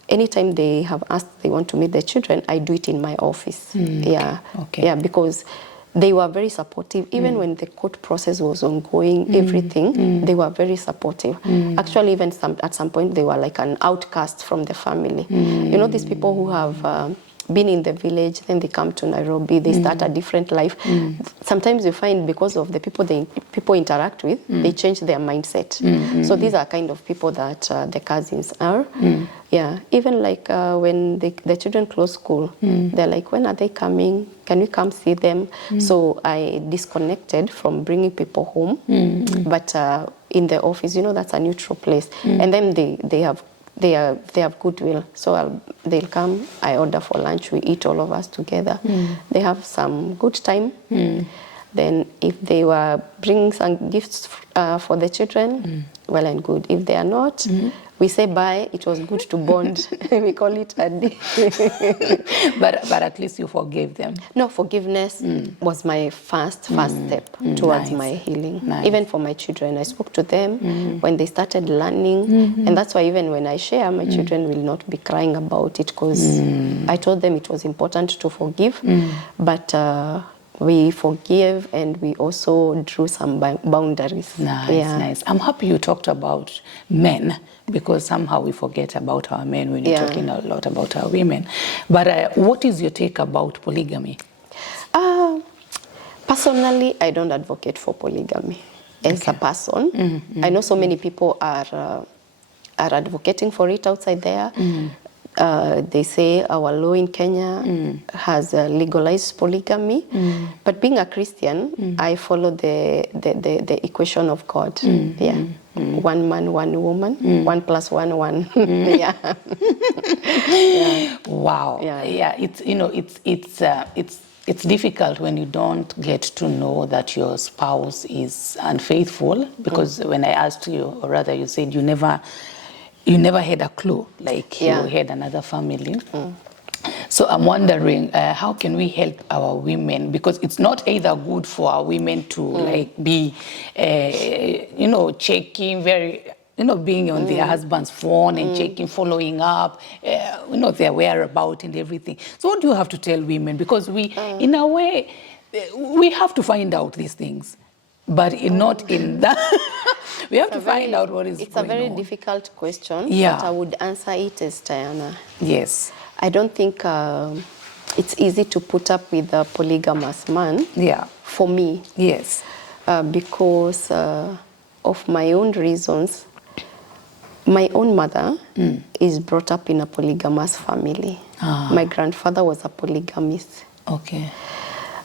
Anytime they have asked they want to meet their children, I do it in my office. Yeah, because they were very supportive. Even when the court process was ongoing, everything, they were very supportive. Actually, even at some point, they were like an outcast from the family. You know, these people who have been in the village, then they come to Nairobi, they start a different life. Sometimes you find because of the people interact with, they change their mindset. So these are kind of people that the cousins are. Yeah, even like when the children close school, they're like, when are they coming? Can we come see them? So I disconnected from bringing people home, but in the office, you know, that's a neutral place. And then they have goodwill. So they'll come, I order for lunch, we eat all of us together. They have some good time. Then if they were bringing some gifts for the children, well and good. If they are not, we say bye, it was good to bond. We call it a day. But at least you forgave them. No, forgiveness was my first step towards my healing. Nice. Even for my children, I spoke to them when they started learning. And that's why even when I share, my children will not be crying about it, because I told them it was important to forgive. But we forgive, and we also drew some boundaries. Nice. I'm happy you talked about men, because somehow we forget about our men when you're talking a lot about our women. But what is your take about polygamy? Personally, I don't advocate for polygamy as a person. I know so many people are advocating for it outside there. They say our law in Kenya has legalized polygamy, but being a Christian, I follow the equation of God. One man, one woman, 1 + 1 1. Wow. It's difficult when you don't get to know that your spouse is unfaithful, because when I asked you, or rather you said you never had a clue, like you had another family. So I'm wondering, how can we help our women? Because it's not either good for our women to like be, checking being on their husband's phone and checking, following up, their whereabouts and everything. So what do you have to tell women? Because we, in a way, we have to find out these things. But not in that. We have to find out what is going on. It's a very difficult question, but I would answer it as Diana. Yes. I don't think it's easy to put up with a polygamous man. For me. Yes. Because of my own reasons. My own mother is brought up in a polygamous family. My grandfather was a polygamist. Okay.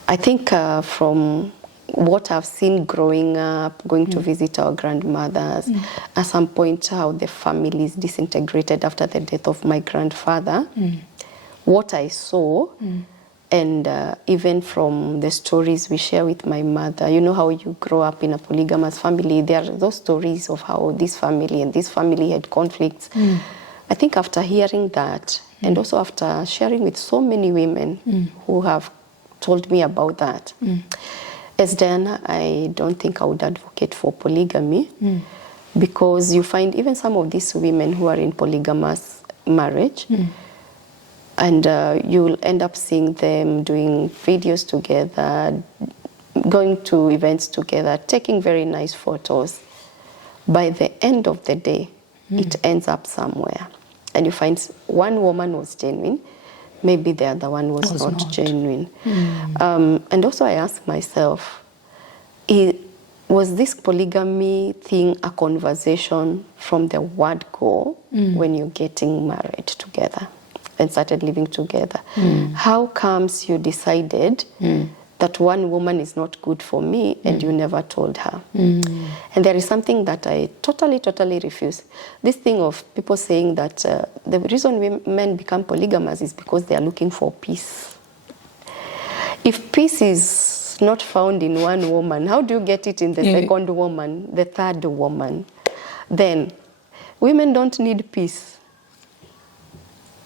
I think from what I've seen growing up, going to visit our grandmothers, at some point how the family is disintegrated after the death of my grandfather. What I saw, and even from the stories we share with my mother, you know how you grow up in a polygamous family, there are those stories of how this family and this family had conflicts. I think after hearing that, and also after sharing with so many women who have told me about that, as Diana, I don't think I would advocate for polygamy, because you find even some of these women who are in polygamous marriage, and you'll end up seeing them doing videos together, going to events together, taking very nice photos. By the end of the day, it ends up somewhere. And you find one woman was genuine, maybe the other one was not genuine. And also I ask myself, was this polygamy thing a conversation from the word go when you're getting married together and started living together? How comes you decided that one woman is not good for me and you never told her? And there is something that I totally refuse. This thing of people saying that the reason men become polygamous is because they are looking for peace. If peace is not found in one woman, how do you get it in the second woman, the third woman? Then women don't need peace.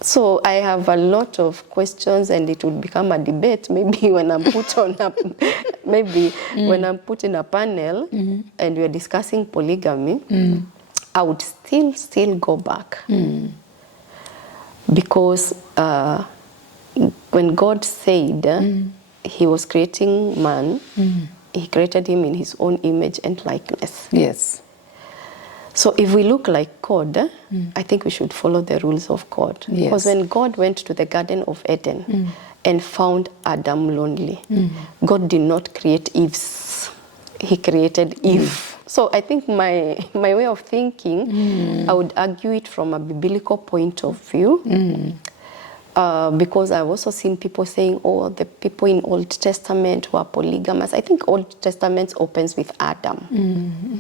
So I have a lot of questions, and it will become a debate maybe when I'm put on a, when I'm put in a panel and we're discussing polygamy, I would still go back. Because when God said he was creating man, he created him in his own image and likeness. Yes. So if we look like God, I think we should follow the rules of God. Yes. Because when God went to the Garden of Eden and found Adam lonely, God did not create Eve's. He created Eve. So I think my way of thinking, I would argue it from a biblical point of view. Because I've also seen people saying, oh, the people in Old Testament were polygamous. I think Old Testament opens with Adam.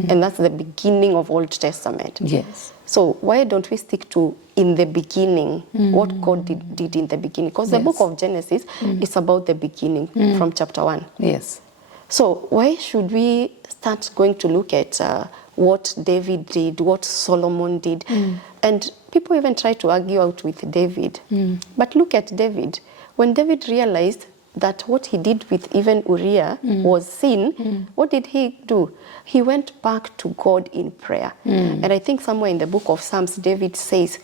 And that's the beginning of Old Testament. Yes. So why don't we stick to in the beginning, what God did in the beginning? Because the book of Genesis is about the beginning from chapter 1. Yes. So why should we start going to look at what David did, what Solomon did? And people even try to argue out with David. But look at David. When David realized that what he did with even Uriah was sin, what did he do? He went back to God in prayer. And I think somewhere in the book of Psalms, David says,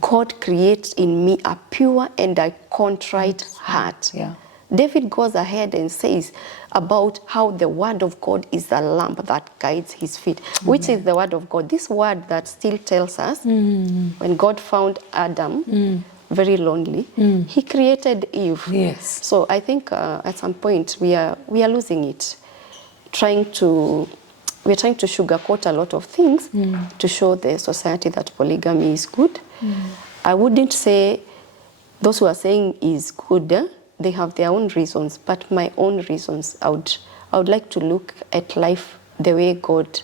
God creates in me a pure and a contrite heart. Yeah. David goes ahead and says about how the word of God is the lamp that guides his feet. Which is the word of God? This word that still tells us when God found Adam very lonely, he created Eve. Yes. So I think at some point we are losing it. We're trying to sugarcoat a lot of things to show the society that polygamy is good. I wouldn't say those who are saying is good, they have their own reasons, but my own reasons, I would like to look at life the way God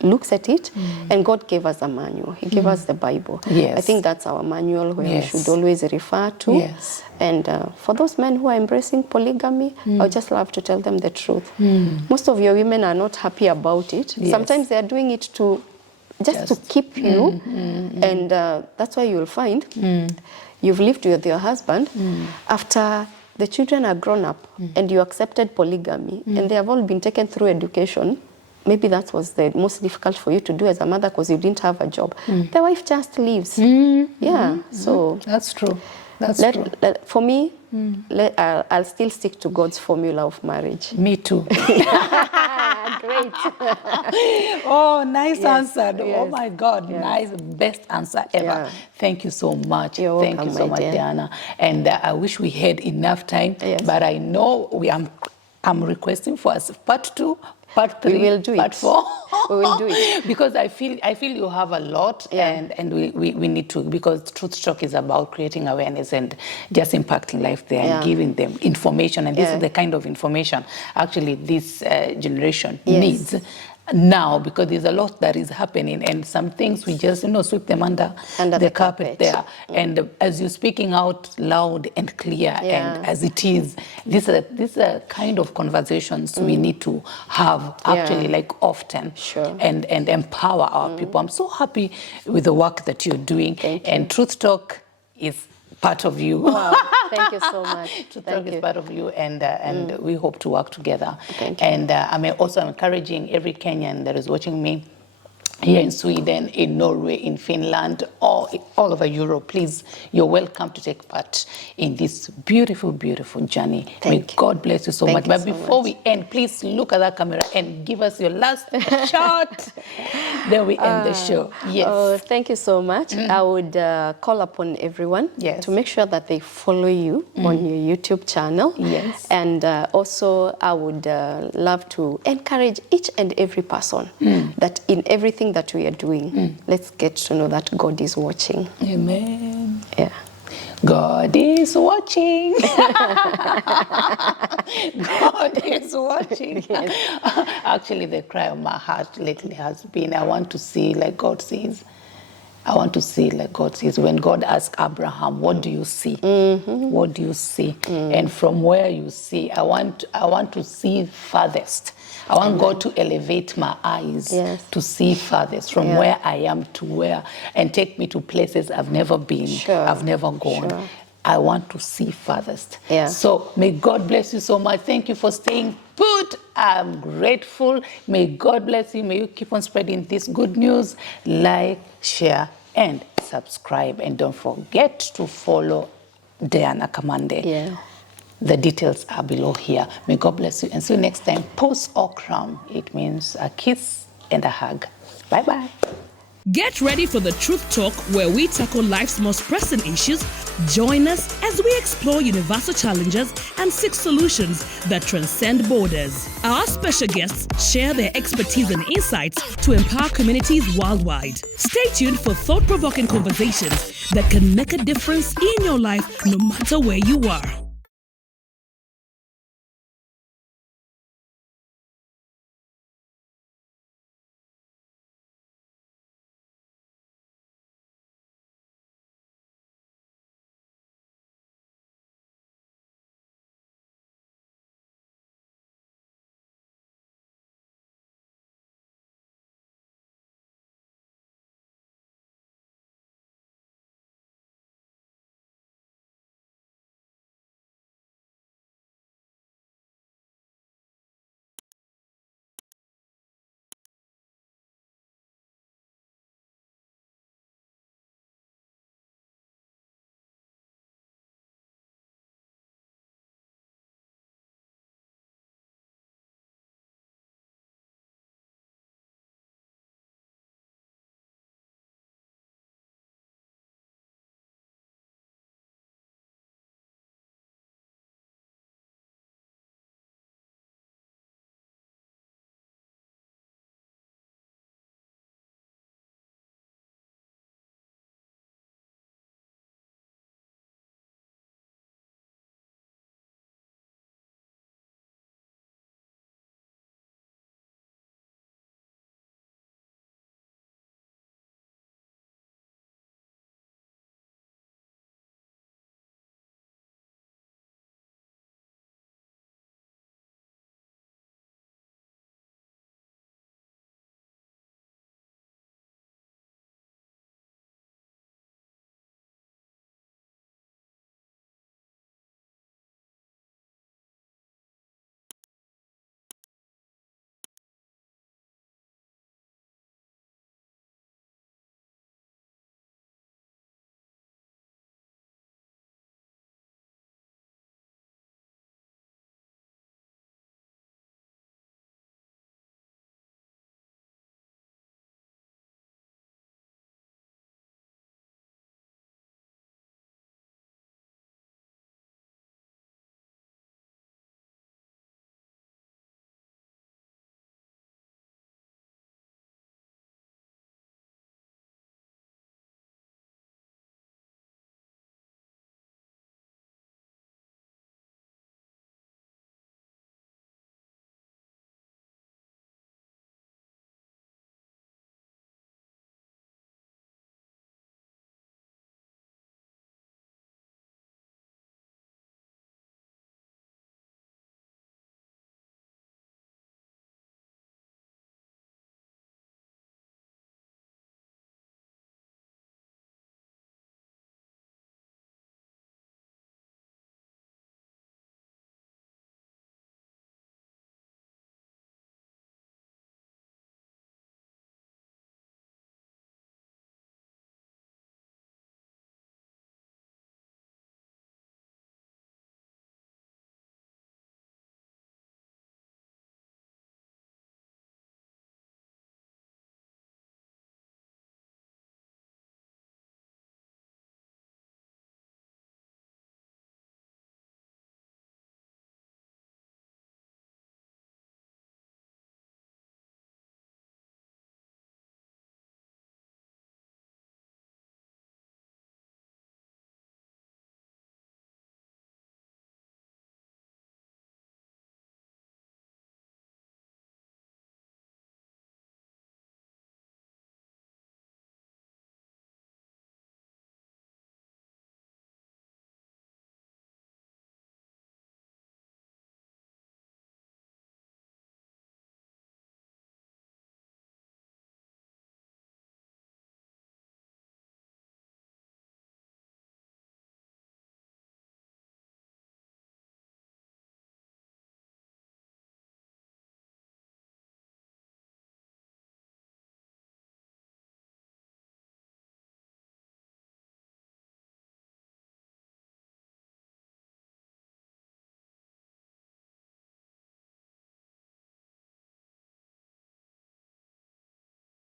looks at it, and God gave us a manual. He gave us the Bible. Yes. I think that's our manual where Yes. we should always refer to. Yes. And for those men who are embracing polygamy, I would just love to tell them the truth. Most of your women are not happy about it. Yes. Sometimes they are doing it to just to keep you, and that's why you'll find you've lived with your husband after the children are grown up and you accepted polygamy and they have all been taken through education. Maybe that was the most difficult for you to do as a mother because you didn't have a job. The wife just leaves. Yeah, so That's true. for me, I'll still stick to God's formula of marriage. Me too. Great. Oh, nice answer. Oh yes. my God, nice, best answer ever. Yeah. Thank you so much. You're Thank welcome, you so my much, dear. Diana. And I wish we had enough time, Yes. but I know I'm requesting for us part 2, part 3, We will do part it. 4. We will do it. Because I feel you have a lot, and we need to, because Truth Talk is about creating awareness and just impacting life there and giving them information. And this is the kind of information actually this generation needs now, because there's a lot that is happening, and some things we just sweep them under the carpet there. And as you're speaking out loud and clear, and as it is, these are kind of conversations we need to have actually, like often, and empower our people. I'm so happy with the work that you're doing. Thank you. And Truth Talk is part of you. Wow, thank you so much. Truth Talk is part of you, and we hope to work together. Thank you. And I'm also encouraging every Kenyan that is watching me here in Sweden, in Norway, in Finland, or all over Europe, please, you're welcome to take part in this beautiful, beautiful journey. May God bless you so much. But before we end, please look at that camera and give us your last shot. Then we end the show. Yes. Oh, thank you so much. I would call upon everyone to make sure that they follow you on your YouTube channel. Yes. And also, I would love to encourage each and every person that in everything that we are doing, let's get to know that God is watching. Amen. Yeah. God is watching. God is watching. Yes. Actually, the cry of my heart lately has been, I want to see like God sees. I want to see like God sees. When God asked Abraham, what do you see? What do you see? And from where you see, I want to see farthest. I want God to elevate my eyes to see farthest from where I am to where, and take me to places I've never been, I've never gone. I want to see farthest. So may God bless you so much. Thank you for staying put. I'm grateful. May God bless you. May you keep on spreading this good news. Like, share, and subscribe. And don't forget to follow Diana Kamande. The details are below here. May God bless you. And see you next time. Post or crown. It means a kiss and a hug. Bye-bye. Get ready for the Truth Talk, where we tackle life's most pressing issues. Join us as we explore universal challenges and seek solutions that transcend borders. Our special guests share their expertise and insights to empower communities worldwide. Stay tuned for thought-provoking conversations that can make a difference in your life no matter where you are.